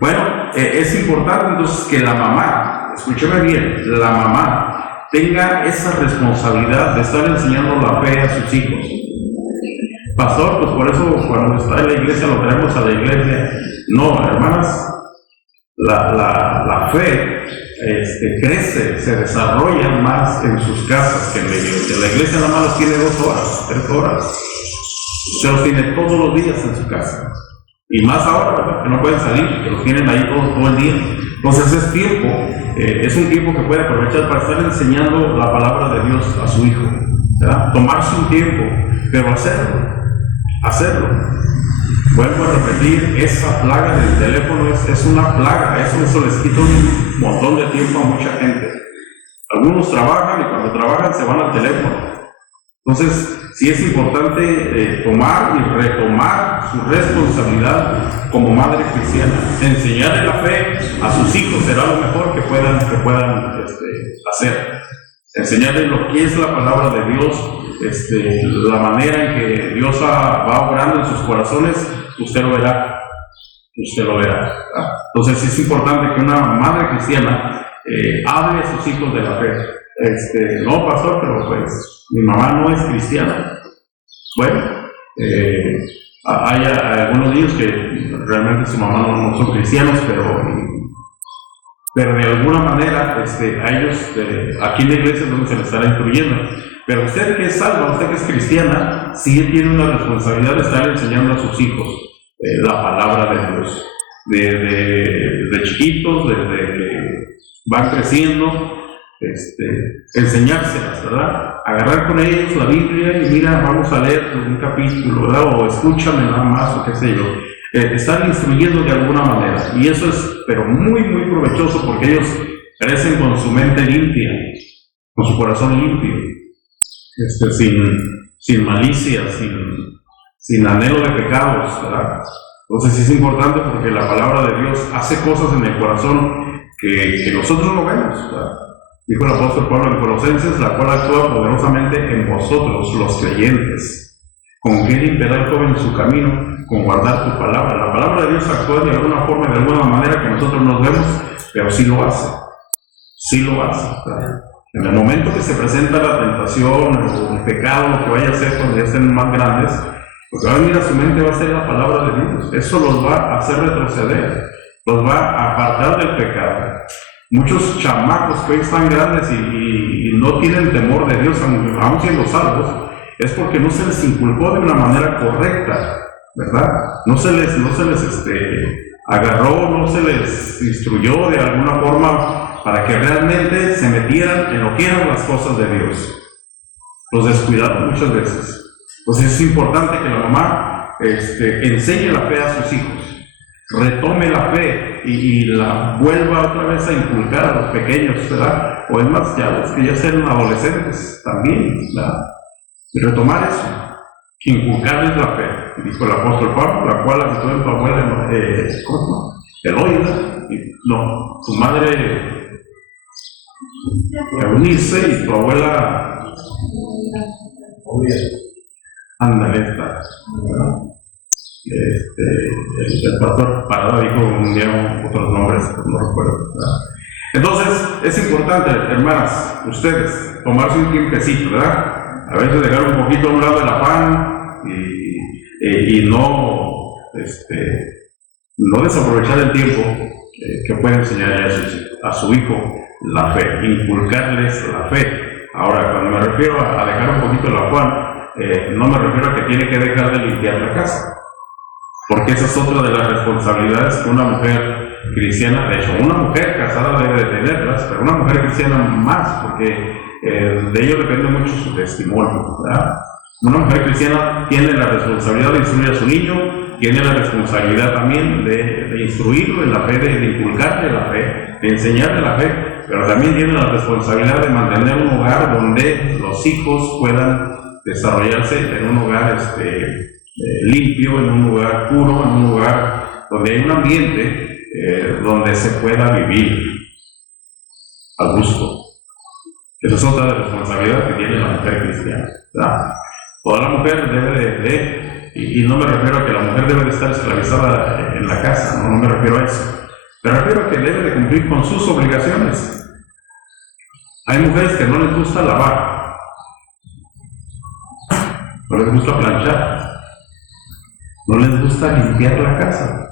Bueno, es importante entonces que la mamá, escúcheme bien, la mamá tenga esa responsabilidad de estar enseñando la fe a sus hijos. Pastor, pues por eso cuando está en la iglesia lo traemos a la iglesia. No, hermanas, la fe crece, se desarrolla más en sus casas que en la iglesia. La iglesia nada más los tiene 2 horas, 3 horas. Usted los tiene todos los días en su casa. Y más ahora, ¿verdad? Que no pueden salir, que los tienen ahí todo el día. Entonces es tiempo, es un tiempo que puede aprovechar para estar enseñando la palabra de Dios a su hijo, ¿verdad? Tomarse un tiempo, pero hacerlo. Vuelvo a repetir, esa plaga del teléfono es una plaga, eso les quita un montón de tiempo a mucha gente. Algunos trabajan y cuando trabajan se van al teléfono. Entonces, sí es importante tomar y retomar su responsabilidad como madre cristiana. Enseñarle la fe a sus hijos será lo mejor que puedan hacer. Enseñarles lo que es la palabra de Dios, la manera en que Dios va obrando en sus corazones, usted lo verá. ¿Verdad? Entonces es importante que una madre cristiana hable a sus hijos de la fe. No, pastor, pero pues mi mamá no es cristiana. Bueno, hay algunos niños que realmente su mamá no son cristianos, pero pero de alguna manera a ellos, aquí en la iglesia es donde se les estará instruyendo. Pero usted que es salva, usted que es cristiana, sí tiene una responsabilidad de estar enseñando a sus hijos la palabra de Dios. De chiquitos, desde que van creciendo, enseñárselas, ¿verdad? Agarrar con ellos la Biblia y mira, vamos a leer un capítulo, ¿verdad? O escúchame nada más, o qué sé yo. Están instruyendo de alguna manera, y eso es, pero muy, muy provechoso, porque ellos crecen con su mente limpia, con su corazón limpio, sin malicia, sin anhelo de pecados, ¿verdad? Entonces es importante porque la palabra de Dios hace cosas en el corazón que nosotros no vemos, ¿verdad? Dijo el apóstol Pablo en Colosenses, la cual actúa poderosamente en vosotros, los creyentes. ¿Con qué limpiará el joven su camino? Con guardar tu palabra. La palabra de Dios actúa de alguna forma, de alguna manera que nosotros nos vemos, pero sí lo hace. Sí lo hace, ¿verdad? En el momento que se presenta la tentación o el pecado, lo que vaya a hacer cuando ya estén más grandes, lo que va a venir a su mente va a ser la palabra de Dios. Eso los va a hacer retroceder, los va a apartar del pecado. Muchos chamacos que hoy están grandes y no tienen temor de Dios, aún siendo salvos, es porque no se les inculcó de una manera correcta, ¿verdad? No se les agarró, no se les instruyó de alguna forma para que realmente se metieran en lo que eran las cosas de Dios. Los descuidaron muchas veces. Pues es importante que la mamá enseñe la fe a sus hijos, retome la fe y la vuelva otra vez a inculcar a los pequeños, ¿verdad? O es más, ya los que ya sean adolescentes también, ¿verdad? Y retomar eso, inculcarles la fe. Y dijo el apóstol Pablo, la cual habitó en tu abuela Eloida, tu madre Eunice y tu abuela ándale esta. El pastor Parada dijo un día otros nombres, no recuerdo, ¿verdad? Entonces, es importante, hermanas, ustedes, tomarse un tiempecito, ¿verdad? A veces dejar un poquito a un lado el afán y no desaprovechar el tiempo que puede enseñarle a su hijo la fe, inculcarles la fe. Ahora, cuando me refiero a dejar un poquito el afán, no me refiero a que tiene que dejar de limpiar la casa, porque esa es otra de las responsabilidades que una mujer cristiana, de hecho una mujer casada debe de tenerlas, pero una mujer cristiana más, porque de ello depende mucho su testimonio, ¿verdad? Una mujer cristiana tiene la responsabilidad de instruir a su niño, tiene la responsabilidad también de instruirlo en la fe, de inculcarle la fe, de enseñarle la fe, pero también tiene la responsabilidad de mantener un hogar donde los hijos puedan desarrollarse en un hogar limpio, en un lugar puro, en un lugar donde hay un ambiente donde se pueda vivir a gusto. Esa es otra responsabilidad que tiene la mujer cristiana, ¿verdad? Toda la mujer debe y no me refiero a que la mujer debe de estar esclavizada en la casa, no me refiero a eso. Me refiero a que debe de cumplir con sus obligaciones. Hay mujeres que no les gusta lavar, no les gusta planchar, no les gusta limpiar la casa.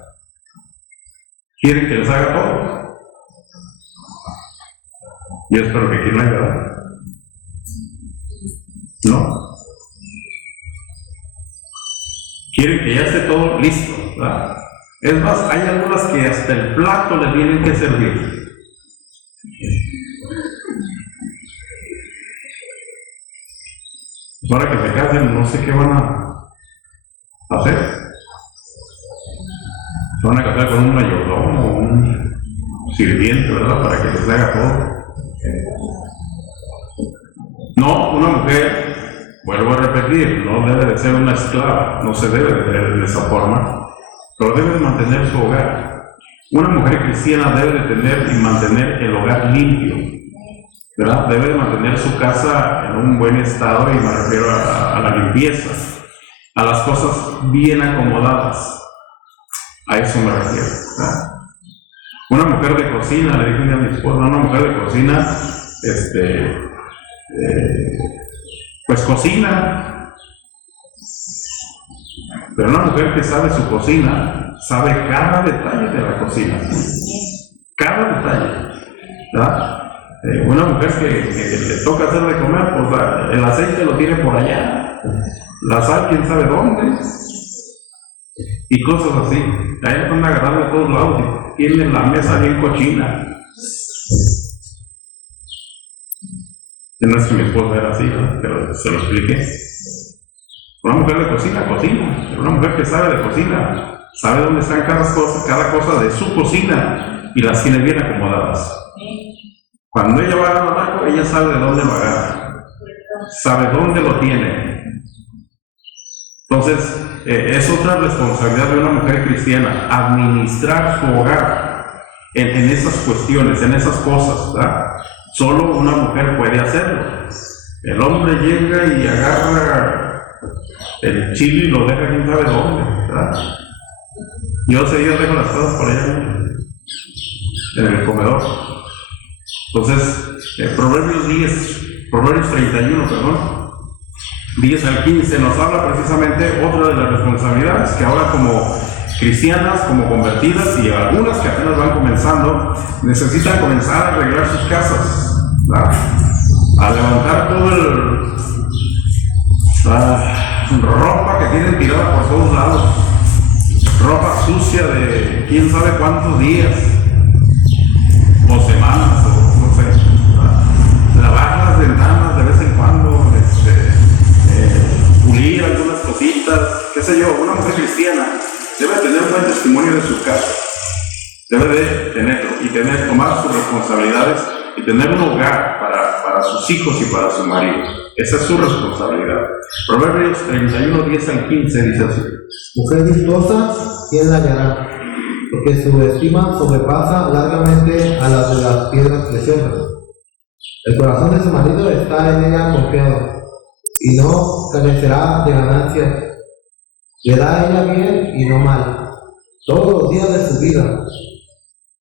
Quieren que les haga todo. Yo espero que aquí no haya, ¿verdad? ¿No? Quieren que ya esté todo listo, ¿verdad? Es más, hay algunas que hasta el plato le tienen que servir. Pues ahora que se casen, no sé qué van a hacer. Se van a casar con un mayordomo o un sirviente, ¿verdad? Para que les haga todo. No, una mujer, vuelvo a repetir, no debe de ser una esclava, no se debe de ver de esa forma, pero debe de mantener su hogar. Una mujer cristiana debe de tener y mantener el hogar limpio, ¿verdad? Debe de mantener su casa en un buen estado, y me refiero a la limpieza, a las cosas bien acomodadas. A eso me refiero, ¿verdad? Una mujer de cocina, le dije a mi esposa, una mujer de cocina, pues cocina, pero una mujer que sabe su cocina, sabe cada detalle de la cocina, cada detalle, ¿verdad? Una mujer que le toca hacer de comer, pues el aceite lo tiene por allá, la sal quién sabe dónde, y cosas así. Ahí lo están agarrando de todos lados y tienen la mesa bien cochina. Y no es que mi esposa era así, ¿no? Pero se lo expliqué. Una mujer de cocina, cocina. Pero una mujer que sabe de cocina, sabe dónde están cada cosa de su cocina y las tiene bien acomodadas. Cuando ella va a agarrar algo, ella sabe de dónde lo agarra, sabe dónde lo tiene. Entonces, es otra responsabilidad de una mujer cristiana, administrar su hogar en esas cuestiones, en esas cosas, ¿verdad? Solo una mujer puede hacerlo. El hombre llega y agarra el chile y lo deja quién sabe dónde, ¿verdad? Yo dejo las cosas por allá en el comedor. Entonces, Proverbios 31, 10 al 15 nos habla precisamente otra de las responsabilidades que ahora como cristianas, como convertidas y algunas que apenas van comenzando, necesitan comenzar a arreglar sus casas, ¿verdad? A levantar todo la ropa que tienen tirada por todos lados, ropa sucia de quién sabe cuántos días o semanas, o no sé, ¿verdad? Lavar las ventanas de vez en cuando, pulir algunas cositas, qué sé yo. Una mujer cristiana debe tener un buen testimonio de su casa, debe de tenerlo y tomar sus responsabilidades y tener un hogar para sus hijos y para su marido. Esa es su responsabilidad. Proverbios 31, 10 al 15 dice así: mujer virtuosa, ¿quién la hallará? Porque su estima sobrepasa largamente a las de las piedras preciosas. El corazón de su marido está en ella confiado, y no carecerá de ganancias. Le da a ella bien y no mal, todos los días de su vida.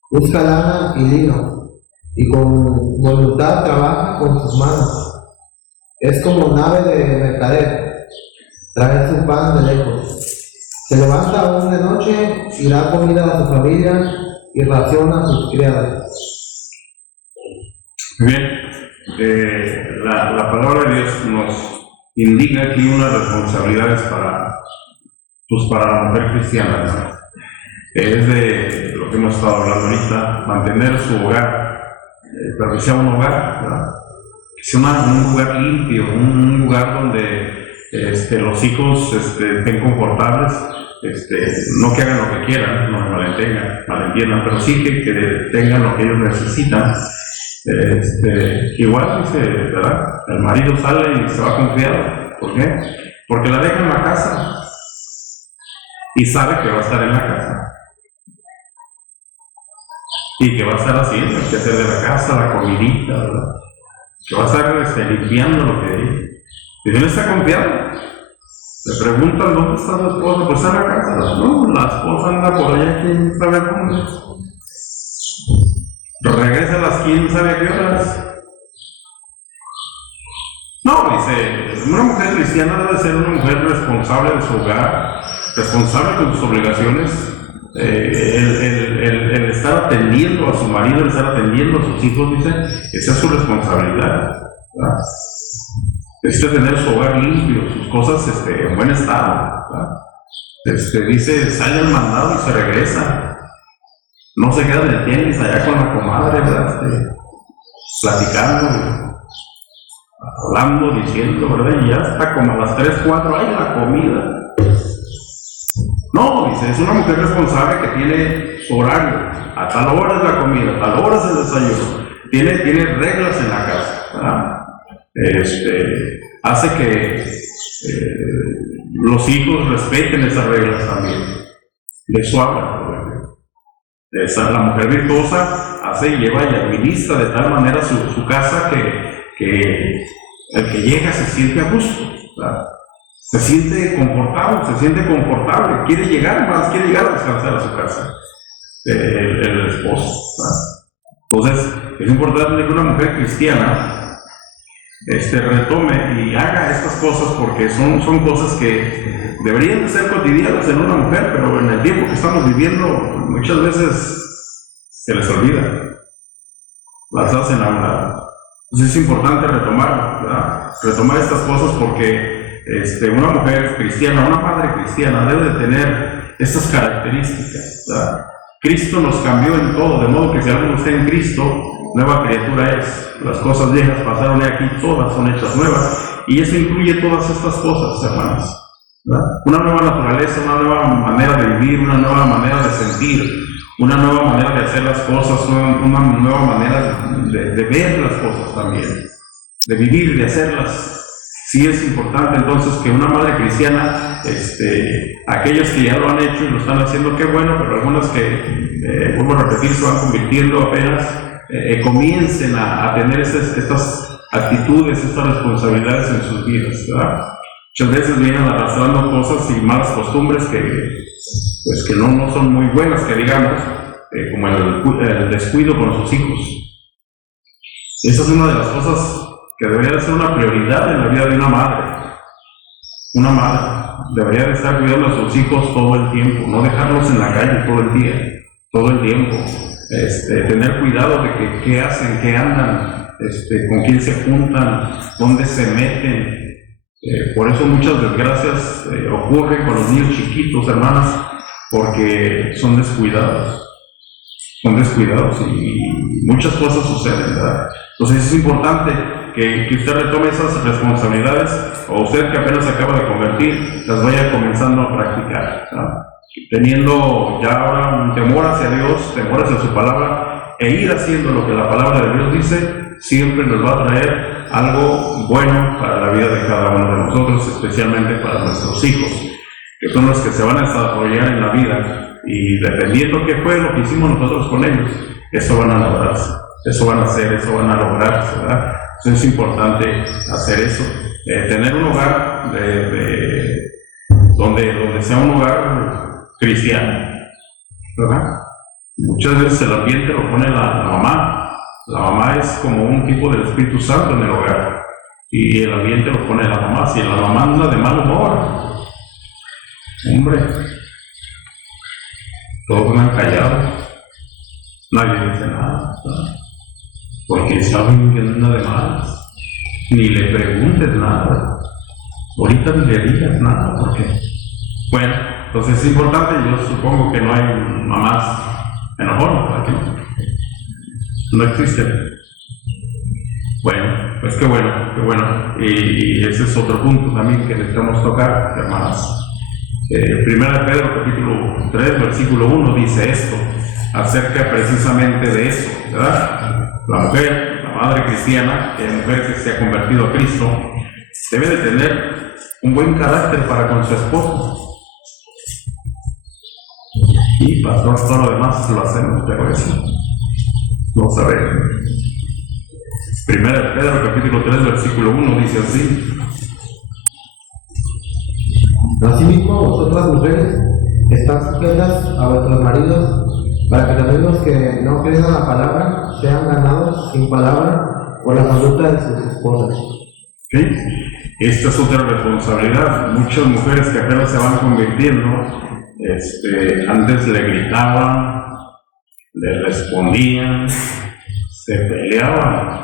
Busca lana y lino, y con voluntad trabaja con sus manos. Es como nave de mercader, trae su pan de lejos. Se levanta aún de noche y da comida a su familia y raciona a sus criadas. Bien, la palabra de Dios nos indica aquí unas responsabilidades para la mujer cristiana, ¿no? Es de lo que hemos estado hablando ahorita, mantener su hogar, pero que sea un hogar, ¿verdad? Que sea un lugar limpio, un lugar donde los hijos estén confortables, no que hagan lo que quieran, no me malentiendan, pero sí que tengan lo que ellos necesitan. Igual dice, ¿verdad? El marido sale y se va confiado. ¿Por qué? Porque la deja en la casa y sabe que va a estar en la casa y que va a estar haciendo el quehacer de la casa, la comidita, ¿verdad? Que va a estar limpiando lo que hay. Y él está confiado. Le preguntan: ¿dónde está tu esposa? Pues está en la casa. No, la esposa anda por allá, quién sabe cómo. Regresa a las quién sabe a qué horas. No, dice, una mujer cristiana debe ser una mujer responsable de su hogar, responsable con sus obligaciones, el estar atendiendo a su marido, el estar atendiendo a sus hijos, dice, esa es su responsabilidad, ¿verdad? Necesita tener su hogar limpio, sus cosas en buen estado, ¿verdad? Dice, sale al mandado y se regresa. No se queda en el tenis allá con la comadre, ¿verdad? Platicando, hablando, diciendo, ¿verdad? Y ya está como a las 3, 4, ¡ay, la comida! No, dice, es una mujer responsable que tiene su horario. A tal hora es la comida, a tal hora es el desayuno. Tiene reglas en la casa, ¿verdad? Hace que los hijos respeten esas reglas también. De su habla. La mujer virtuosa hace y lleva y administra de tal manera su casa que el que llega se siente a gusto, ¿verdad? Se siente confortable, quiere llegar a descansar a su casa, el esposo, ¿verdad? Entonces, es importante que una mujer cristiana retome y haga estas cosas, porque son cosas que deberían de ser cotidianas en una mujer, pero en el tiempo que estamos viviendo muchas veces se les olvida, las hacen a un lado. Entonces es importante retomar, ¿verdad? Retomar estas cosas porque una mujer cristiana, una madre cristiana debe de tener estas características, ¿verdad? Cristo nos cambió en todo, de modo que si alguno está en Cristo, nueva criatura es. Las cosas viejas pasaron y aquí todas son hechas nuevas, y eso incluye todas estas cosas, hermanos, ¿verdad? Una nueva naturaleza, una nueva manera de vivir, una nueva manera de sentir, una nueva manera de hacer las cosas, una nueva manera de ver las cosas también, de vivir, de hacerlas. Sí es importante entonces que una madre cristiana, aquellos que ya lo han hecho y lo están haciendo, qué bueno, pero algunas que, vuelvo a repetir, se van convirtiendo apenas, comiencen a tener estas actitudes, estas responsabilidades en sus vidas, ¿verdad? Muchas veces vienen arrastrando cosas y malas costumbres que no son muy buenas, que digamos, como el descuido con sus hijos. Esa es una de las cosas que debería de ser una prioridad en la vida de una madre. Una madre debería de estar cuidando a sus hijos todo el tiempo, no dejarlos en la calle todo el día, todo el tiempo. Tener cuidado de qué hacen, qué andan, con quién se juntan, dónde se meten. Por eso muchas desgracias ocurren con los niños chiquitos, hermanas, porque son descuidados y muchas cosas suceden, ¿verdad? Entonces es importante que usted retome esas responsabilidades, o usted que apenas se acaba de convertir, las vaya comenzando a practicar, ¿verdad? Teniendo ya ahora un temor hacia Dios, temor hacia su palabra, e ir haciendo lo que la palabra de Dios dice, siempre nos va a traer algo bueno para la vida de cada uno de nosotros, especialmente para nuestros hijos, que son los que se van a desarrollar en la vida, y dependiendo qué fue lo que hicimos nosotros con ellos, eso van a lograrse, eso van a hacer, eso van a lograrse, ¿verdad? Entonces es importante hacer eso, tener un hogar donde sea un hogar cristiano, ¿verdad? Muchas veces el ambiente lo pone la mamá. La mamá es como un tipo del Espíritu Santo en el hogar, y el ambiente lo pone la mamá. Si la mamá anda de mal humor, hombre, todos van callados, nadie dice nada, ¿verdad? Porque saben que anda de malas. Ni le preguntes nada, ahorita ni le digas nada, porque, bueno, entonces es importante. Yo supongo que no hay mamás enojonas, ¿verdad que no? No existen. Bueno, pues qué bueno. Y ese es otro punto también que necesitamos tocar, hermanas. Primera de Pedro, capítulo 3, versículo 1, dice esto, acerca precisamente de eso, ¿verdad? La mujer, la madre cristiana, la mujer que se ha convertido a Cristo, debe de tener un buen carácter para con su esposo. Y pastor, todo lo demás lo hacemos, pero eso vamos a ver. Primera de Pedro, capítulo 3, versículo 1, dice así: Asimismo, vosotras mujeres, estad sujetas a vuestros maridos, para que también los que no creen a la palabra sean ganados sin palabra por la conducta de sus esposas. ¿Sí? Esta es otra responsabilidad. Muchas mujeres que apenas se van convirtiendo, antes le gritaban, le respondían, se peleaban.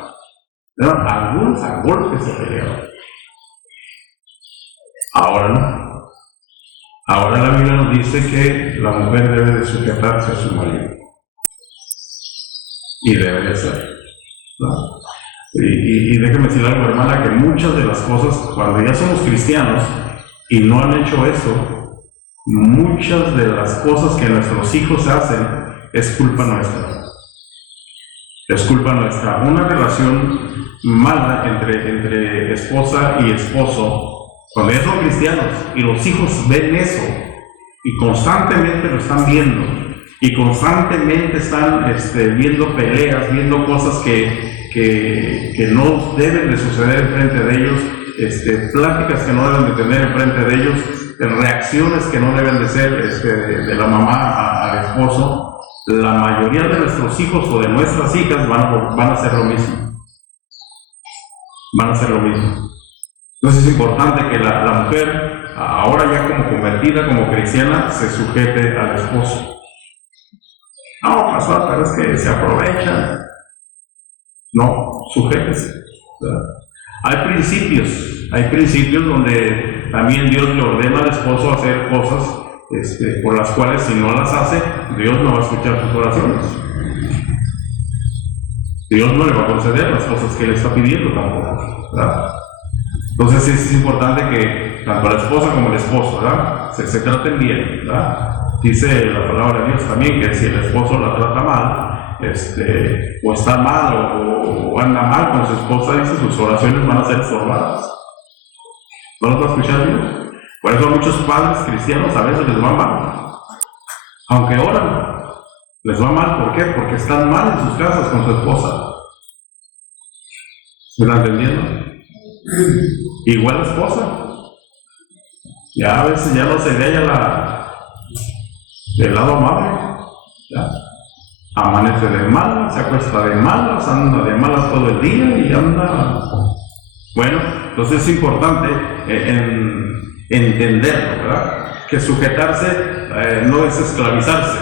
Algunos a golpes se peleaban. Ahora no. Ahora la Biblia nos dice que la mujer debe de sujetarse a su marido. Y debe de ser, ¿no? Y déjeme decir algo, hermana, que muchas de las cosas, cuando ya somos cristianos y no han hecho eso, muchas de las cosas que nuestros hijos hacen es culpa nuestra. Es culpa nuestra. Una relación mala entre esposa y esposo, cuando ya son cristianos y los hijos ven eso y constantemente lo están viendo y constantemente están viendo peleas, viendo cosas que no deben de suceder enfrente de ellos, pláticas que no deben de tener enfrente de ellos, reacciones que no deben de ser de la mamá al esposo. La mayoría de nuestros hijos o de nuestras hijas van a hacer lo mismo. Van a hacer lo mismo. Entonces es importante que la mujer, ahora ya como convertida, como cristiana, se sujete al esposo. No, pastor, pero es que se aprovechan. No, sujétese. ¿Verdad? Hay principios donde también Dios le ordena al esposo hacer cosas por las cuales si no las hace, Dios no va a escuchar sus oraciones. Dios no le va a conceder las cosas que le está pidiendo tampoco, ¿verdad? Entonces es importante que tanto la esposa como el esposo, ¿verdad? Se traten bien, ¿verdad? Dice la palabra de Dios también que si el esposo la trata mal, o está mal o anda mal con su esposa, dice, sus oraciones van a ser estorbadas. ¿No los va a escuchar Dios? Por eso a muchos padres cristianos a veces les va mal. Aunque oran, les va mal. ¿Por qué? Porque están mal en sus casas con su esposa. ¿Me están entendiendo? Igual la esposa. Ya a veces ya no se ve ella del lado amable. ¿Ya? Amanece de malas, se acuesta de malas, anda de malas todo el día y anda. Bueno, entonces es importante entenderlo, ¿verdad? Que sujetarse no es esclavizarse.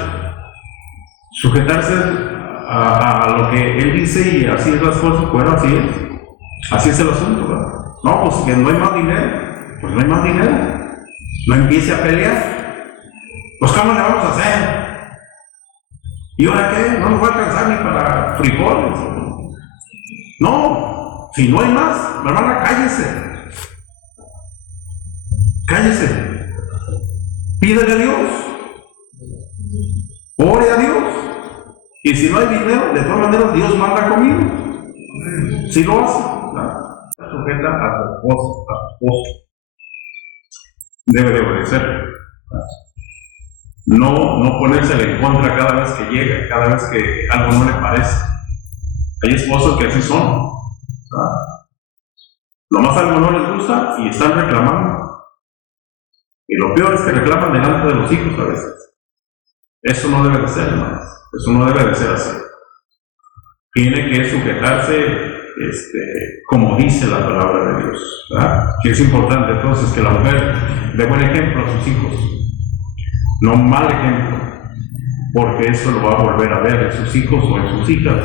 Sujetarse a lo que él dice y así es las cosas, bueno, así es el asunto, ¿verdad? No, pues que no hay más dinero, pues no hay más dinero. No empiece a pelear. Pues ¿cómo le vamos a hacer? ¿Y ahora qué? No nos va a alcanzar ni para frijoles. No, si no hay más, hermana, cállese. Cállese. Pídele a Dios. Ore a Dios. Y si no hay dinero, de todas maneras Dios manda comida. Si lo hace, ¿no? Está sujeta a tu esposo. Debe de obedecer. No ponérsele en contra cada vez que llega, cada vez que algo no le parece. Hay esposos que así son. Nomás algo no les gusta y están reclamando. Y lo peor es que reclaman delante de los hijos a veces. Eso no debe de ser, hermanos. Eso no debe de ser así. Tiene que sujetarse como dice la palabra de Dios, ¿verdad? Que es importante entonces que la mujer dé buen ejemplo a sus hijos, no mal ejemplo, porque eso lo va a volver a ver en sus hijos o en sus hijas.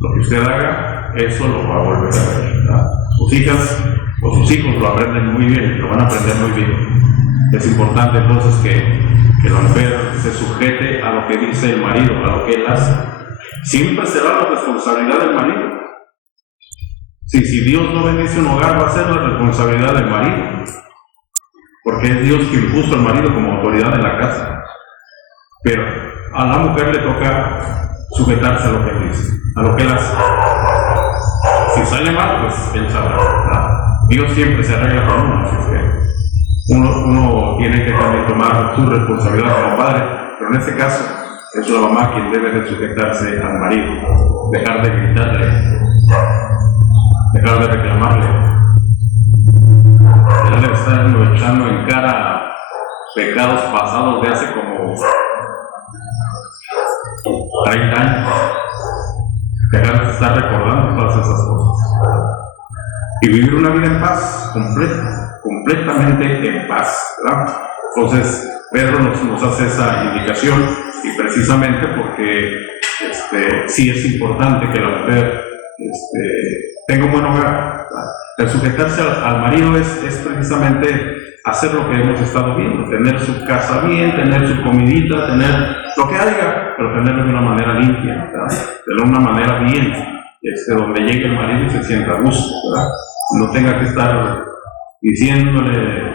Lo que usted haga, eso lo va a volver a ver, ¿verdad? Sus hijas o sus hijos lo aprenden muy bien, lo van a aprender muy bien. Es importante entonces que la mujer se sujete a lo que dice el marido, a lo que él hace. Siempre será la responsabilidad del marido. Si Dios no bendice un hogar, va a ser la responsabilidad del marido, porque es Dios quien puso al marido como autoridad en la casa. Pero a la mujer le toca sujetarse a lo que él dice, a lo que él hace. Si sale mal, pues él sabrá, ¿verdad? Dios siempre se arregla con uno, así es que uno tiene que también tomar su responsabilidad como padre, pero en este caso es la mamá quien debe de sujetarse al marido, dejar de gritarle, dejar de reclamarle, dejar de estar echando en cara pecados pasados de hace como 30 años, dejar de estar recordando todas esas cosas y vivir una vida en paz, completamente en paz, ¿verdad? Entonces Pedro nos hace esa indicación, y precisamente porque sí es importante que la mujer tenga un buen hogar. El sujetarse al marido es precisamente hacer lo que hemos estado viendo, tener su casa bien, tener su comidita, tener lo que haya, pero tenerlo de una manera limpia, ¿verdad? De una manera bien, donde llegue el marido y se sienta a gusto, ¿verdad? No tenga que estar diciéndole,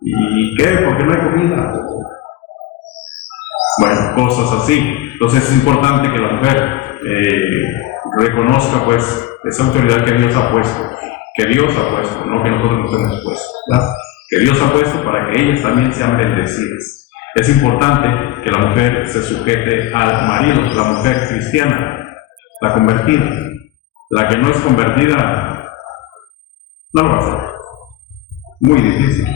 ¿y qué? ¿Por qué no hay comida? Bueno, cosas así. Entonces es importante que la mujer reconozca pues esa autoridad que Dios ha puesto, no que nosotros nos hemos puesto, ¿verdad? Que Dios ha puesto para que ellas también sean bendecidas. Es importante que la mujer se sujete al marido, la mujer cristiana, la convertida. La que no es convertida no lo va a hacer. Muy difícil,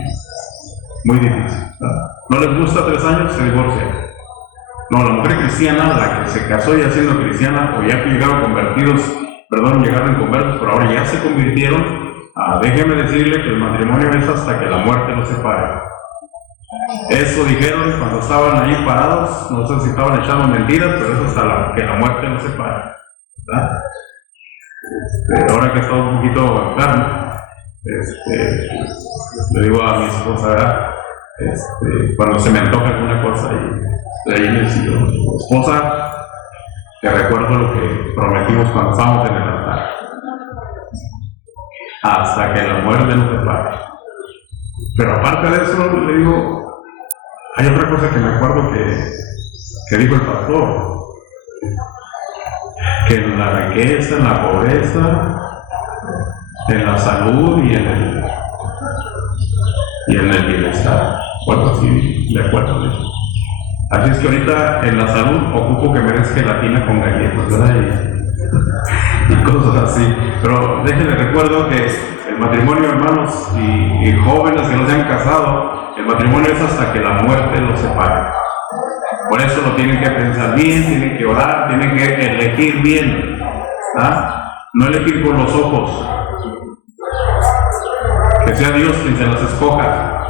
¿verdad? ¿No les gusta 3 años? Se divorcia. No, la mujer cristiana, la que se casó ya siendo cristiana, o ya que llegaron inconversos, pero ahora ya se convirtieron, déjeme decirle que el matrimonio es hasta que la muerte los separe. Eso dijeron cuando estaban ahí parados, no sé si estaban echando mentiras, pero eso hasta que la muerte nos separe, ¿verdad? Ahora que estoy un poquito enfermo, le digo a mi esposa, ¿verdad? Cuando se me antoja alguna cosa, y ahí le digo, esposa, te recuerdo lo que prometimos cuando estábamos en el altar, hasta que la muerte nos separe. Pero aparte de eso, le digo, hay otra cosa que me acuerdo que dijo el pastor, que en la riqueza, en la pobreza, en la salud y en el bienestar, o algo así, de acuerdo. Así es que ahorita en la salud ocupo que me des gelatina con galletas, ¿verdad? Y cosas así. Pero déjenme recuerdo que el matrimonio, hermanos y jóvenes que no se han casado, el matrimonio es hasta que la muerte los separe. Por eso lo tienen que pensar bien, tienen que orar, tienen que elegir bien, ¿verdad? No elegir con los ojos, que sea Dios quien se los escoja,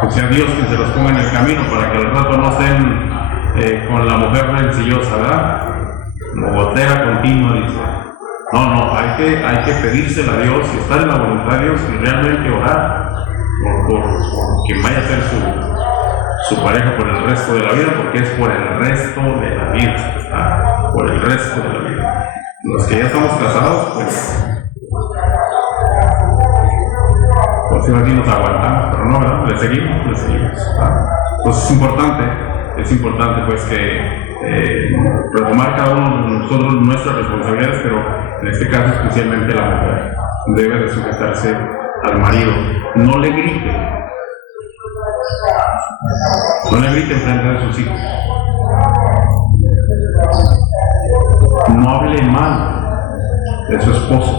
que sea Dios quien se los ponga en el camino para que al rato no estén con la mujer rencillosa, ¿verdad? Gotera continua, dice. No, hay que pedírsela a Dios y estar en la voluntad de Dios y realmente orar por quien vaya a ser su pareja por el resto de la vida, porque es por el resto de la vida, ¿verdad? Por el resto de la vida. Los que ya estamos casados, pues aquí nos aguantamos, pero no, ¿verdad? Le seguimos, ¿verdad? Entonces es importante pues que retomar cada uno de nosotros nuestras responsabilidades, pero en este caso especialmente la mujer debe de sujetarse al marido. No le grite enfrente de sus hijos, no hable mal de su esposo,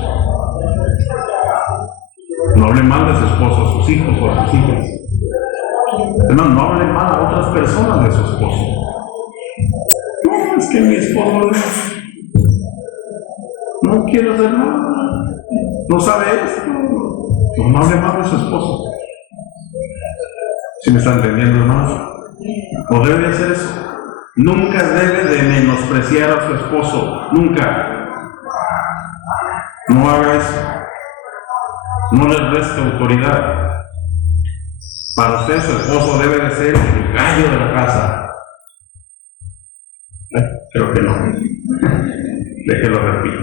no hable mal de su esposo, a sus hijos o a sus hijas. No hable mal a otras personas de su esposo. No, es que mi esposo no quiere hacer nada, no sabe esto. No hable mal de su esposo. ¿Sí me está entendiendo, hermanos? No debe de hacer eso. Nunca debe de menospreciar a su esposo. Nunca. No haga eso. No le reste autoridad. Para usted, su esposo debe de ser el gallo de la casa. Creo que no. Déjelo repito.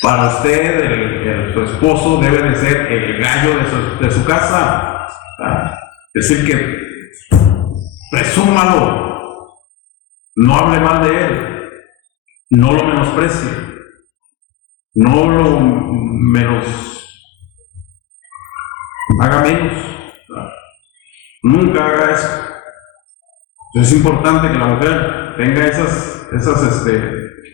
Para usted, su esposo debe de ser el gallo de su casa. Es decir, que presúmalo. No hable mal de él. No lo menosprecie. No lo haga menos. Nunca haga eso. Es importante que la mujer tenga esas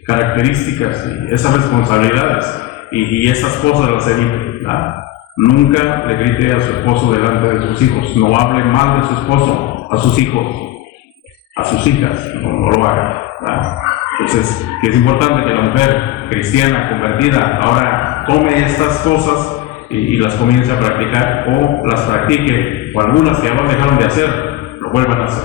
características y esas responsabilidades y esas cosas las evite. Nunca le grite a su esposo delante de sus hijos. No hable mal de su esposo a sus hijos, a sus hijas. No lo haga. Entonces, es importante que la mujer cristiana, convertida, ahora tome estas cosas y las comience a practicar o las practique, o algunas que ya lo dejaron de hacer, lo vuelvan a hacer.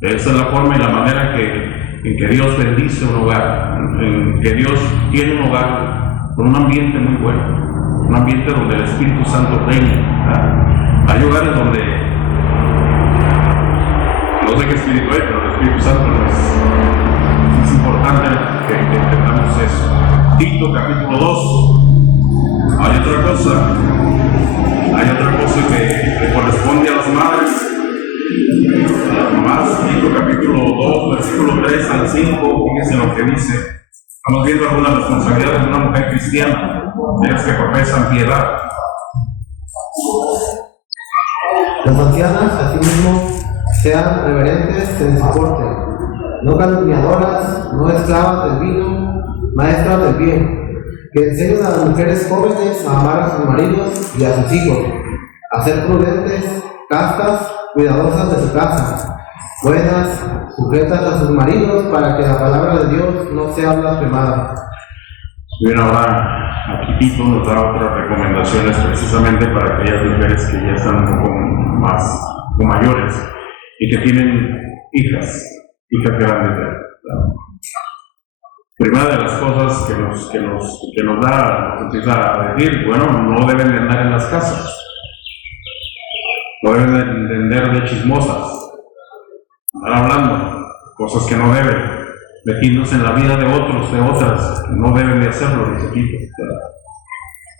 Esa es la forma y la manera en que Dios bendice un hogar, en que Dios tiene un hogar con un ambiente muy bueno, un ambiente donde el Espíritu Santo reina. Hay hogares donde, no sé qué espíritu hay, pero el Espíritu Santo no es importante que entendamos eso. Tito capítulo 2. Hay otra cosa que le corresponde a las madres, a las mamás. Tito capítulo 2, versículo 3 al 5, fíjense lo que dice. Estamos viendo algunas responsabilidades de una mujer cristiana, de las que profesan piedad. Las ancianas, asimismo, sean reverentes en su porte, no calumniadoras, no esclavas del vino, maestras del bien, que enseñen a las mujeres jóvenes a amar a sus maridos y a sus hijos, a ser prudentes, castas, cuidadosas de su casa, buenas, sujetas a sus maridos, para que la palabra de Dios no sea blasfemada. Bien, ahora aquí Tito nos da otras recomendaciones precisamente para aquellas mujeres que ya están un poco más o mayores y que tienen hijas grandes. Primera de las cosas que nos empieza a decir, bueno, no deben de andar en las casas, no deben de andar de chismosas, andar hablando cosas que no deben, metiéndose en la vida de otros, de otras, no deben de hacerlo, dice Tito.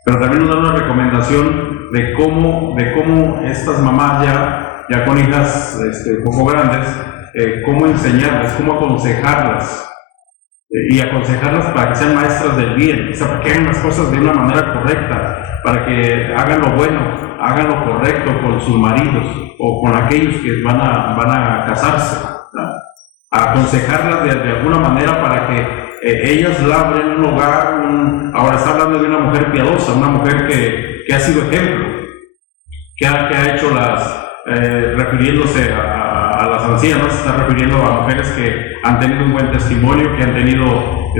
Pero también nos da una recomendación de cómo estas mamás ya con hijas un poco grandes, cómo enseñarles, cómo aconsejarlas, y aconsejarlas para que sean maestras del bien, o sea, para que hagan las cosas de una manera correcta, para que hagan lo bueno, hagan lo correcto con sus maridos o con aquellos que van a casarse, ¿verdad? Aconsejarlas de alguna manera para que ellas labren un hogar. Ahora está hablando de una mujer piadosa, una mujer que ha sido ejemplo, que ha hecho refiriéndose a las ancianas, se está refiriendo a mujeres que han tenido un buen testimonio, que han tenido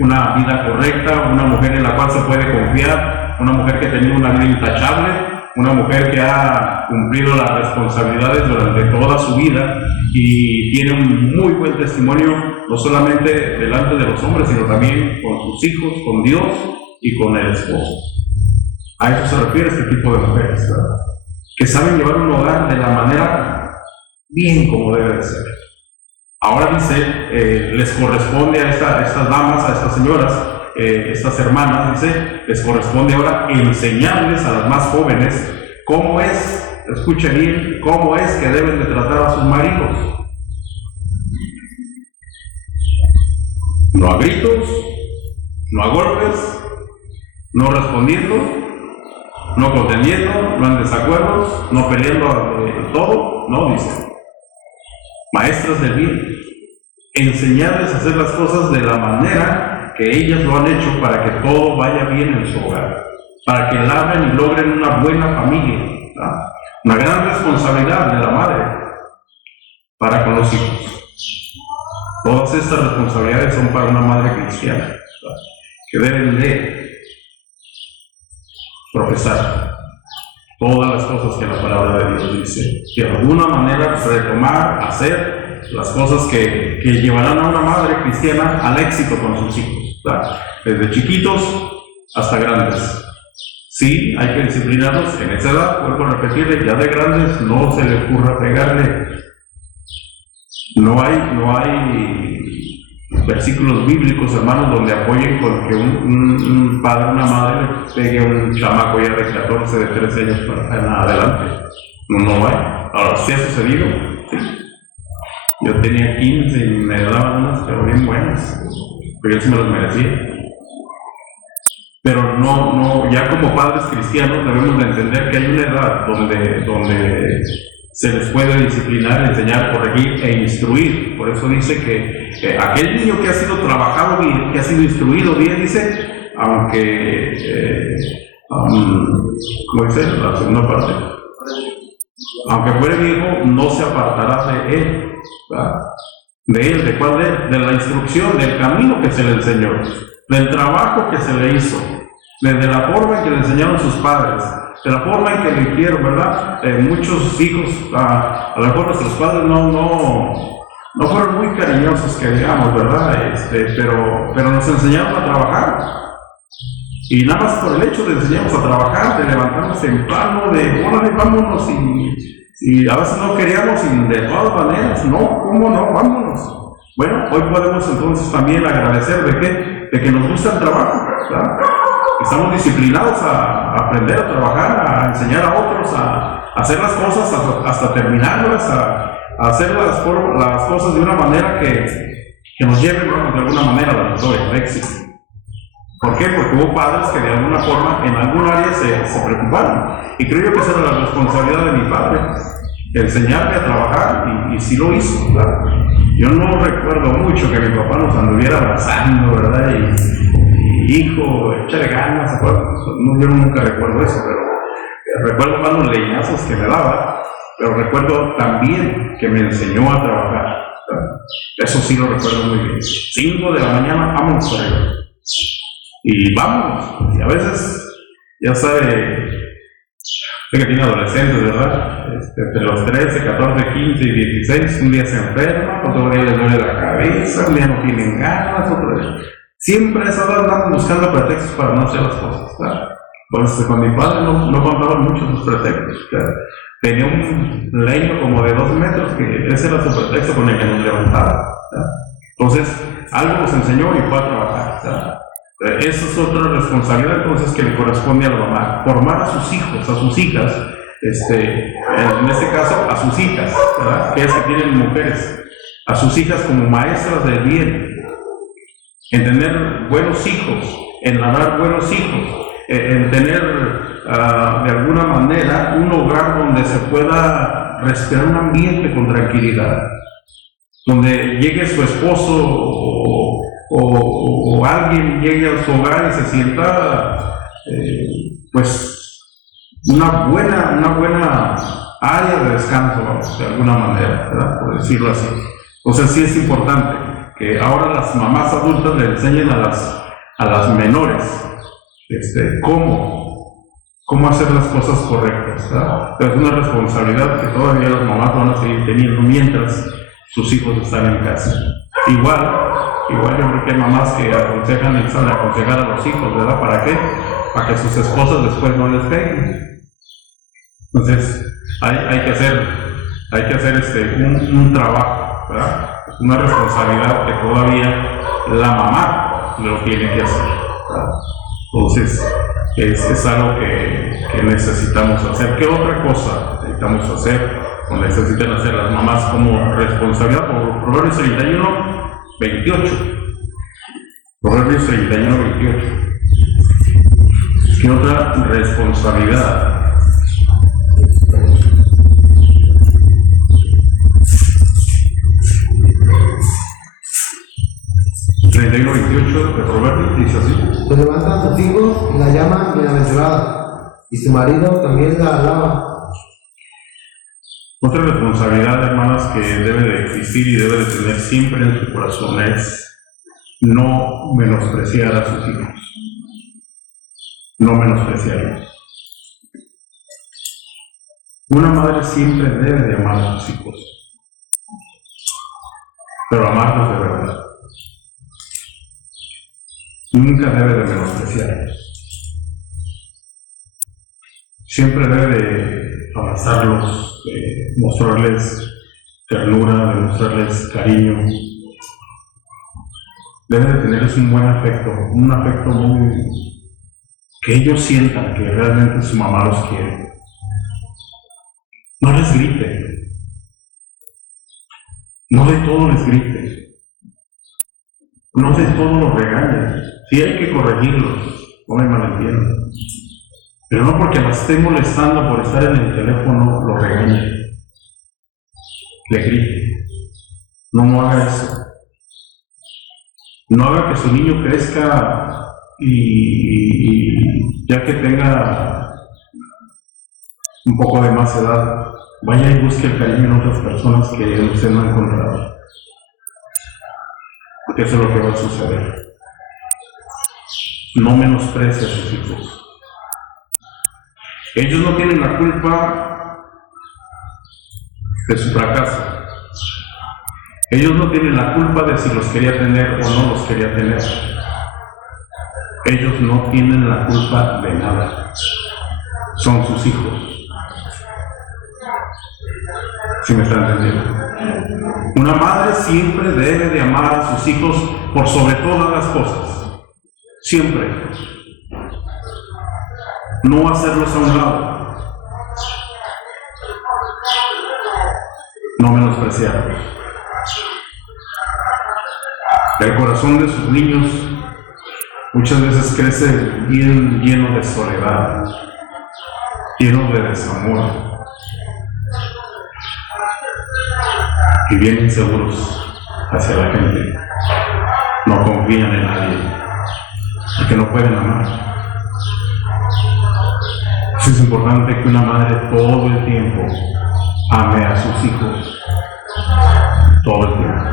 una vida correcta, una mujer en la cual se puede confiar, una mujer que ha tenido una vida intachable, una mujer que ha cumplido las responsabilidades durante toda su vida y tiene un muy buen testimonio, no solamente delante de los hombres, sino también con sus hijos, con Dios y con el esposo. A eso se refiere este tipo de mujeres, ¿verdad? Que saben llevar un hogar de la manera bien como debe de ser. Ahora dice, les corresponde a estas damas, a estas señoras, estas hermanas, dice, les corresponde ahora enseñarles a las más jóvenes cómo es, escuchen bien, cómo es que deben de tratar a sus maridos. No a gritos, no a golpes, no respondiendo, no contendiendo, no en desacuerdos, no peleando de todo, no, dice. Maestras del bien, enseñarles a hacer las cosas de la manera que ellas lo han hecho para que todo vaya bien en su hogar, para que labren y logren una buena familia, ¿verdad? Una gran responsabilidad de la madre para con los hijos. Todas estas responsabilidades son para una madre cristiana, ¿verdad? Que deben de profesar todas las cosas que la palabra de Dios dice, que de alguna manera retomar, hacer las cosas que llevarán a una madre cristiana al éxito con sus hijos, ¿verdad? Desde chiquitos hasta grandes. Sí, hay que disciplinarlos en esa edad, vuelvo a repetirle, ya de grandes no se le ocurra pegarle. No hay versículos bíblicos, hermanos, donde apoyen con que un padre, una madre le pegue a un chamaco ya de 14, de 13 años para adelante. No hay. Ahora, ¿sí ha sucedido? Sí. Yo tenía 15 y me daban unas, pero bien buenas. Pero yo sí me los merecía. Pero no, ya como padres cristianos debemos de entender que hay una edad donde se les puede disciplinar, enseñar, corregir e instruir. Por eso dice que aquel niño que ha sido trabajado bien, que ha sido instruido bien, dice, aunque, ¿cómo dice la segunda parte? Aunque fuere viejo, no se apartará de él, ¿verdad? ¿De él? ¿De cuál de él? De la instrucción, del camino que se le enseñó, del trabajo que se le hizo, de la forma en que le enseñaron sus padres, de la forma en que le hicieron, ¿verdad? Muchos hijos, a lo mejor nuestros padres no fueron muy cariñosos, que digamos, ¿verdad? Pero nos enseñaron a trabajar. Y nada más por el hecho de enseñarnos a trabajar, de levantarnos temprano, de órale, vámonos, y a veces no queríamos, y de todas maneras, no, ¿cómo no? Vámonos. Bueno, hoy podemos entonces también agradecer de que nos gusta el trabajo, ¿verdad? Estamos disciplinados a aprender a trabajar, a enseñar a otros, a hacer las cosas hasta terminarlas, a hacer las cosas de una manera que nos lleven, bueno, de alguna manera a la victoria, al éxito. ¿Por qué? Porque hubo padres que de alguna forma en algún área se preocuparon. Y creo yo que esa era la responsabilidad de mi padre, enseñarme a trabajar, y sí lo hizo, ¿verdad? Yo no recuerdo mucho que mi papá nos anduviera abrazando, ¿verdad? Y hijo, échale ganas, no, yo nunca recuerdo eso, pero recuerdo más los leñazos que me daba, pero recuerdo también que me enseñó a trabajar, ¿verdad? Eso sí lo recuerdo muy bien. 5 de la mañana, vámonos por ahí. Y vámonos, y a veces, ya sabe, Sé que tiene adolescentes, ¿verdad? Entre los 13, 14, 15 y 16, un día se enferma, otro día les duele la cabeza, un día no tienen ganas, otro día. Siempre a esa edad andan buscando pretextos para no hacer las cosas, ¿verdad? Pues con mi padre no contaban mucho sus pretextos, ¿verdad? Tenía un leño como de 2 metros, que ese era su pretexto con el que nos levantaba, ¿verdad? Entonces, algo nos enseñó y fue a trabajar, ¿verdad? Esa es otra responsabilidad entonces que le corresponde a la mamá, formar a sus hijos, a sus hijas, en este caso a sus hijas, ¿verdad? Que es que tienen mujeres, a sus hijas como maestras del bien, en tener buenos hijos, en labrar buenos hijos, en tener de alguna manera un hogar donde se pueda respirar un ambiente con tranquilidad, donde llegue su esposo o alguien llegue a su hogar y se sienta pues una buena área de descanso, vamos, de alguna manera, ¿verdad? Por decirlo así. Entonces sí es importante que ahora las mamás adultas le enseñen a las menores cómo hacer las cosas correctas, ¿verdad? Pero es una responsabilidad que todavía las mamás van a seguir teniendo mientras sus hijos están en casa. Igual yo creo que hay mamás que aconsejan y saben aconsejar a los hijos, ¿verdad? ¿Para qué? Para que sus esposas después no les peguen. Entonces, hay que hacer un trabajo, ¿verdad? Es una responsabilidad que todavía la mamá lo tiene que hacer, ¿verdad? Entonces, es algo que necesitamos hacer. ¿Qué otra cosa necesitamos hacer o necesitan hacer las mamás como responsabilidad? Por Proverbios 31, 28. Proverbios 31, 28. ¿Qué otra responsabilidad? De Proverbios dice así: se levantan sus hijos y la llaman bienaventurada, y su marido también la alaba. Otra responsabilidad, hermanas, que debe de existir y debe de tener siempre en su corazón es no menospreciar a sus hijos. No menospreciarlos. Una madre siempre debe de amar a sus hijos, pero amarlos de verdad. Nunca debe de menospreciarlos. Siempre debe de abrazarlos, de mostrarles ternura, de mostrarles cariño. Debe de tenerles un buen afecto, un afecto muy... que ellos sientan que realmente su mamá los quiere. No les grite. No de todo les grite. No de todo los regañen. Sí hay que corregirlos, no me malentiendan. Pero no porque la esté molestando por estar en el teléfono, lo regañe. Le grite. No haga eso. No haga que su niño crezca y ya que tenga un poco de más edad, vaya y busque el cariño en otras personas que usted no ha encontrado. Porque eso es lo que va a suceder. No menosprecie a sus hijos. Ellos no tienen la culpa de su fracaso. Ellos no tienen la culpa de si los quería tener o no los quería tener. Ellos no tienen la culpa de nada. Son sus hijos. ¿Sí me están entendiendo? Una madre siempre debe de amar a sus hijos por sobre todas las cosas. Siempre. No hacerlos a un lado. No menospreciarlos. El corazón de sus niños muchas veces crece bien lleno de soledad, lleno de desamor y bien inseguros hacia la gente. No confían en nadie porque no pueden amar. Es importante que una madre todo el tiempo ame a sus hijos. Todo el tiempo.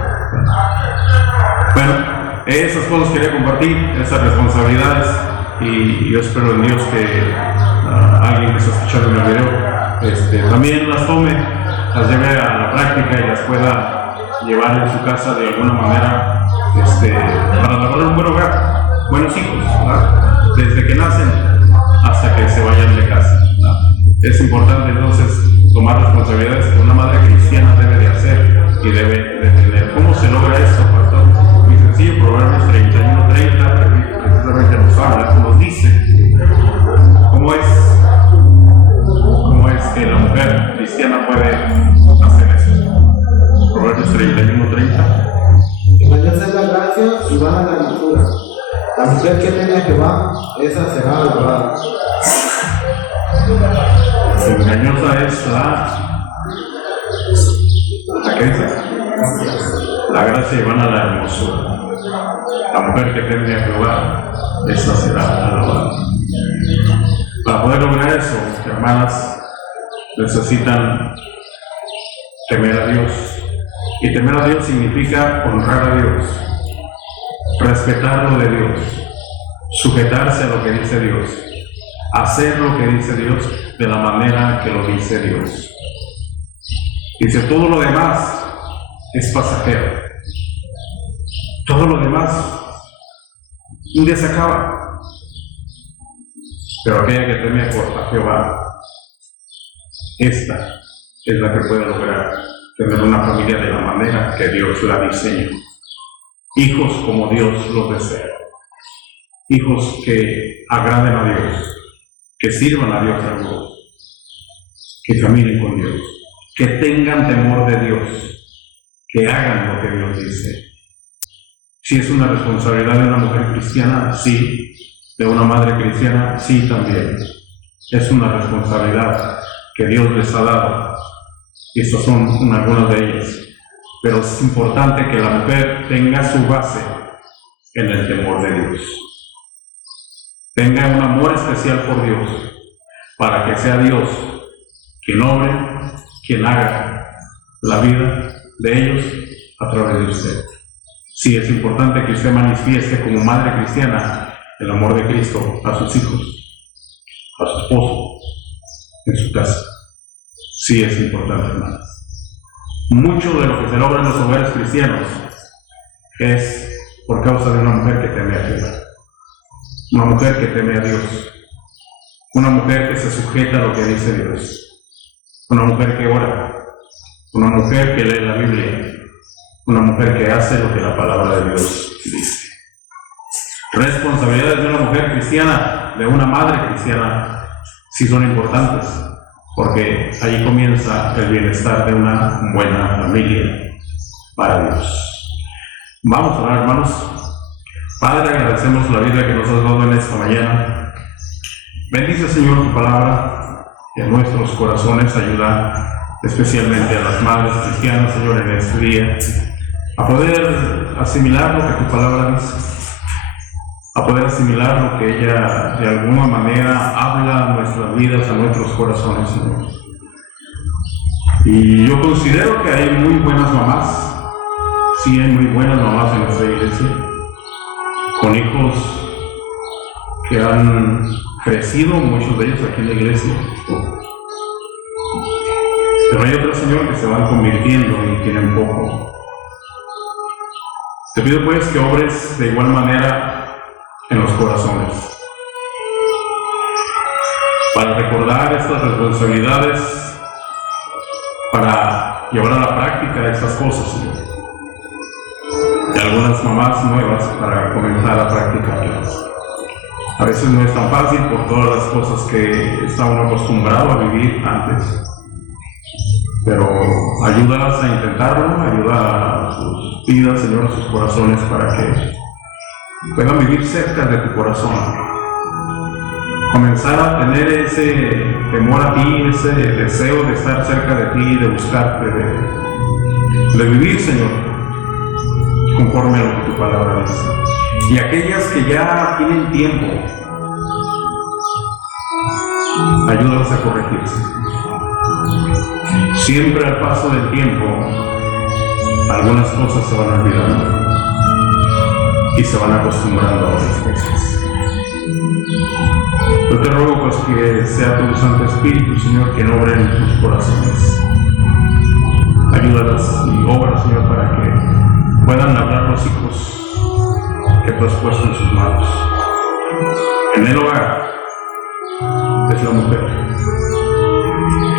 Bueno, esas cosas quería compartir, esas responsabilidades, y yo espero en Dios que a alguien que está escuchando en el video, también las tome, las lleve a la práctica y las pueda llevar en su casa de alguna manera para lograr un buen hogar, buenos hijos, ¿verdad? Desde que nacen hasta que se vayan de casa, ¿verdad? Es importante entonces tomar responsabilidades que una madre cristiana debe de hacer y debe de tener. ¿Cómo se logra eso, pastor? Muy sencillo, Proverbios 31:30 precisamente nos habla, nos dice cómo es que la mujer cristiana puede hacer eso. Proverbios 31:30. Engañosa es la gracia y va a la hermosura. La mujer que teme a Jehová, esa será alabada. Engañosa es ¿la qué dice? La gracia y van a la hermosura. La mujer que teme a Jehová, esa será alabada. Para poder lograr eso, hermanas, necesitan temer a Dios. Y temer a Dios significa honrar a Dios, respetar lo de Dios, sujetarse a lo que dice Dios, hacer lo que dice Dios de la manera que lo dice Dios. Dice, todo lo demás es pasajero. Todo lo demás un día se acaba. Pero aquella que teme a Jehová, esta es la que puede lograr tener una familia de la manera que Dios la diseñó. Hijos como Dios los desea. Hijos que agraden a Dios, que sirvan a Dios a todos, que caminen con Dios, que tengan temor de Dios, que hagan lo que Dios dice. Si es una responsabilidad de una mujer cristiana, sí. De una madre cristiana, sí también. Es una responsabilidad que Dios les ha dado. Y estas son algunas de ellas. Pero es importante que la mujer tenga su base en el temor de Dios. Tenga un amor especial por Dios, para que sea Dios quien obre, quien haga la vida de ellos a través de usted. Sí, es importante que usted manifieste como madre cristiana el amor de Cristo a sus hijos, a su esposo, en su casa. Sí, es importante, hermanas. Mucho de lo que se logra en los hogares cristianos es por causa de una mujer que teme a Jehová, una mujer que teme a Dios, una mujer que se sujeta a lo que dice Dios, una mujer que ora, una mujer que lee la Biblia, una mujer que hace lo que la palabra de Dios dice. Responsabilidades de una mujer cristiana, de una madre cristiana, sí son importantes, porque allí comienza el bienestar de una buena familia para Dios. Vamos a orar, hermanos. Padre, agradecemos la vida que nos has dado en esta mañana. Bendice, Señor, tu palabra en nuestros corazones. Ayuda especialmente a las madres cristianas, Señor, en este día, a poder asimilar lo que tu palabra dice, a poder asimilar lo que ella de alguna manera habla a nuestras vidas, a nuestros corazones, Señor. Y yo considero que hay muy buenas mamás, sí hay muy buenas mamás en nuestra iglesia, con hijos que han crecido, muchos de ellos aquí en la iglesia. Pero hay otros, Señor, que se van convirtiendo y tienen poco. Te pido pues que obres de igual manera en los corazones, para recordar estas responsabilidades, para llevar a la práctica estas cosas, Señor. Y algunas mamás nuevas para comenzar a practicarlas. A veces no es tan fácil por todas las cosas que está uno acostumbrado a vivir antes, pero ayúdalas a intentarlo, ayuda a sus vidas, Señor, a sus corazones, para que puedan vivir cerca de tu corazón, comenzar a tener ese temor a ti, ese deseo de estar cerca de ti, de buscarte, de vivir, Señor, conforme a lo que tu palabra dice. Y aquellas que ya tienen tiempo, ayúdalas a corregirse. Siempre al paso del tiempo, algunas cosas se van olvidando y se van acostumbrando a otras cosas. Yo te ruego pues que sea tu Santo Espíritu, Señor, quien obre en tus corazones. Ayúdalas y obra, Señor, para que puedan labrar los hijos que tú has puesto en sus manos. En el hogar es la mujer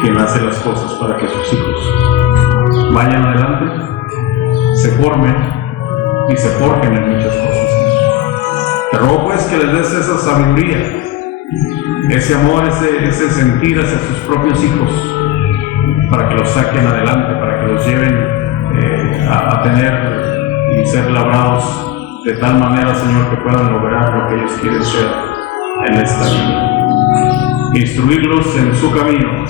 quien hace las cosas para que sus hijos vayan adelante, se formen y se forjen en muchas cosas. Te ruego pues que les des esa sabiduría, ese amor, ese sentir hacia sus propios hijos, para que los saquen adelante, para que los lleven a tener y ser labrados de tal manera, Señor, que puedan lograr lo que ellos quieren ser en esta vida. Instruirlos en su camino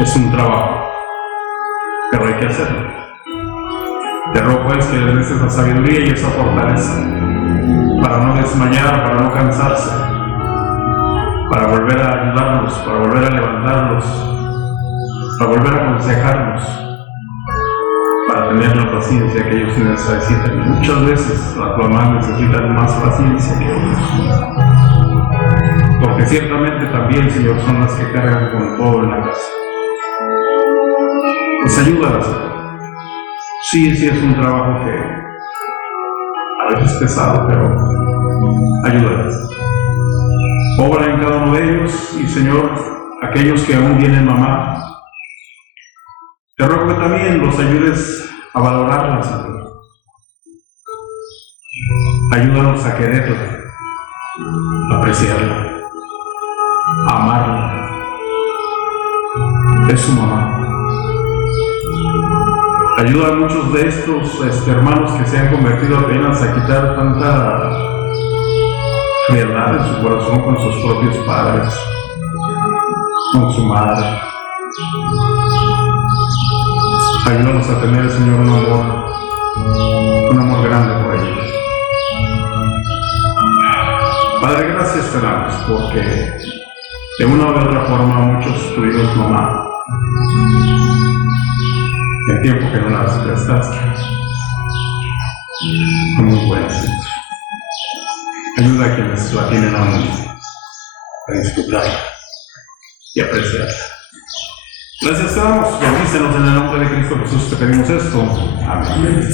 es un trabajo, pero hay que hacerlo. Te ruego pues que les des esa sabiduría y esa fortaleza para no desmayar, para no cansarse, para volver a ayudarlos, para volver a levantarlos, para volver a aconsejarlos, para tener la paciencia que ellos necesitan. Y muchas veces las mamás necesitan más paciencia que ellos, porque ciertamente también, Señor, son las que cargan con todo en la casa. Pues ayúdalas, Señor. Sí es un trabajo que a veces es pesado, pero ayúdalas. Obra en cada uno de ellos y, Señor, aquellos que aún tienen mamá, te ruego que también los ayudes a valorarla, Señor. Ayúdanos a quererla, a apreciarla, a amarla. Es su mamá. Ayuda a muchos de estos hermanos que se han convertido apenas a quitar tanta frialdad en su corazón con sus propios padres, con su madre. Ayúdanos a tener, Señor, un amor grande por ellos. Padre, gracias te damos, porque de una u otra forma muchos tuvimos mamá el tiempo que no las prestaste. Muy buena, Señor. Ayuda a quienes la tienen aún a disfrutarla y apreciarla. Gracias te damos y bendícenos en el nombre de Cristo Jesús te pedimos esto. Amén.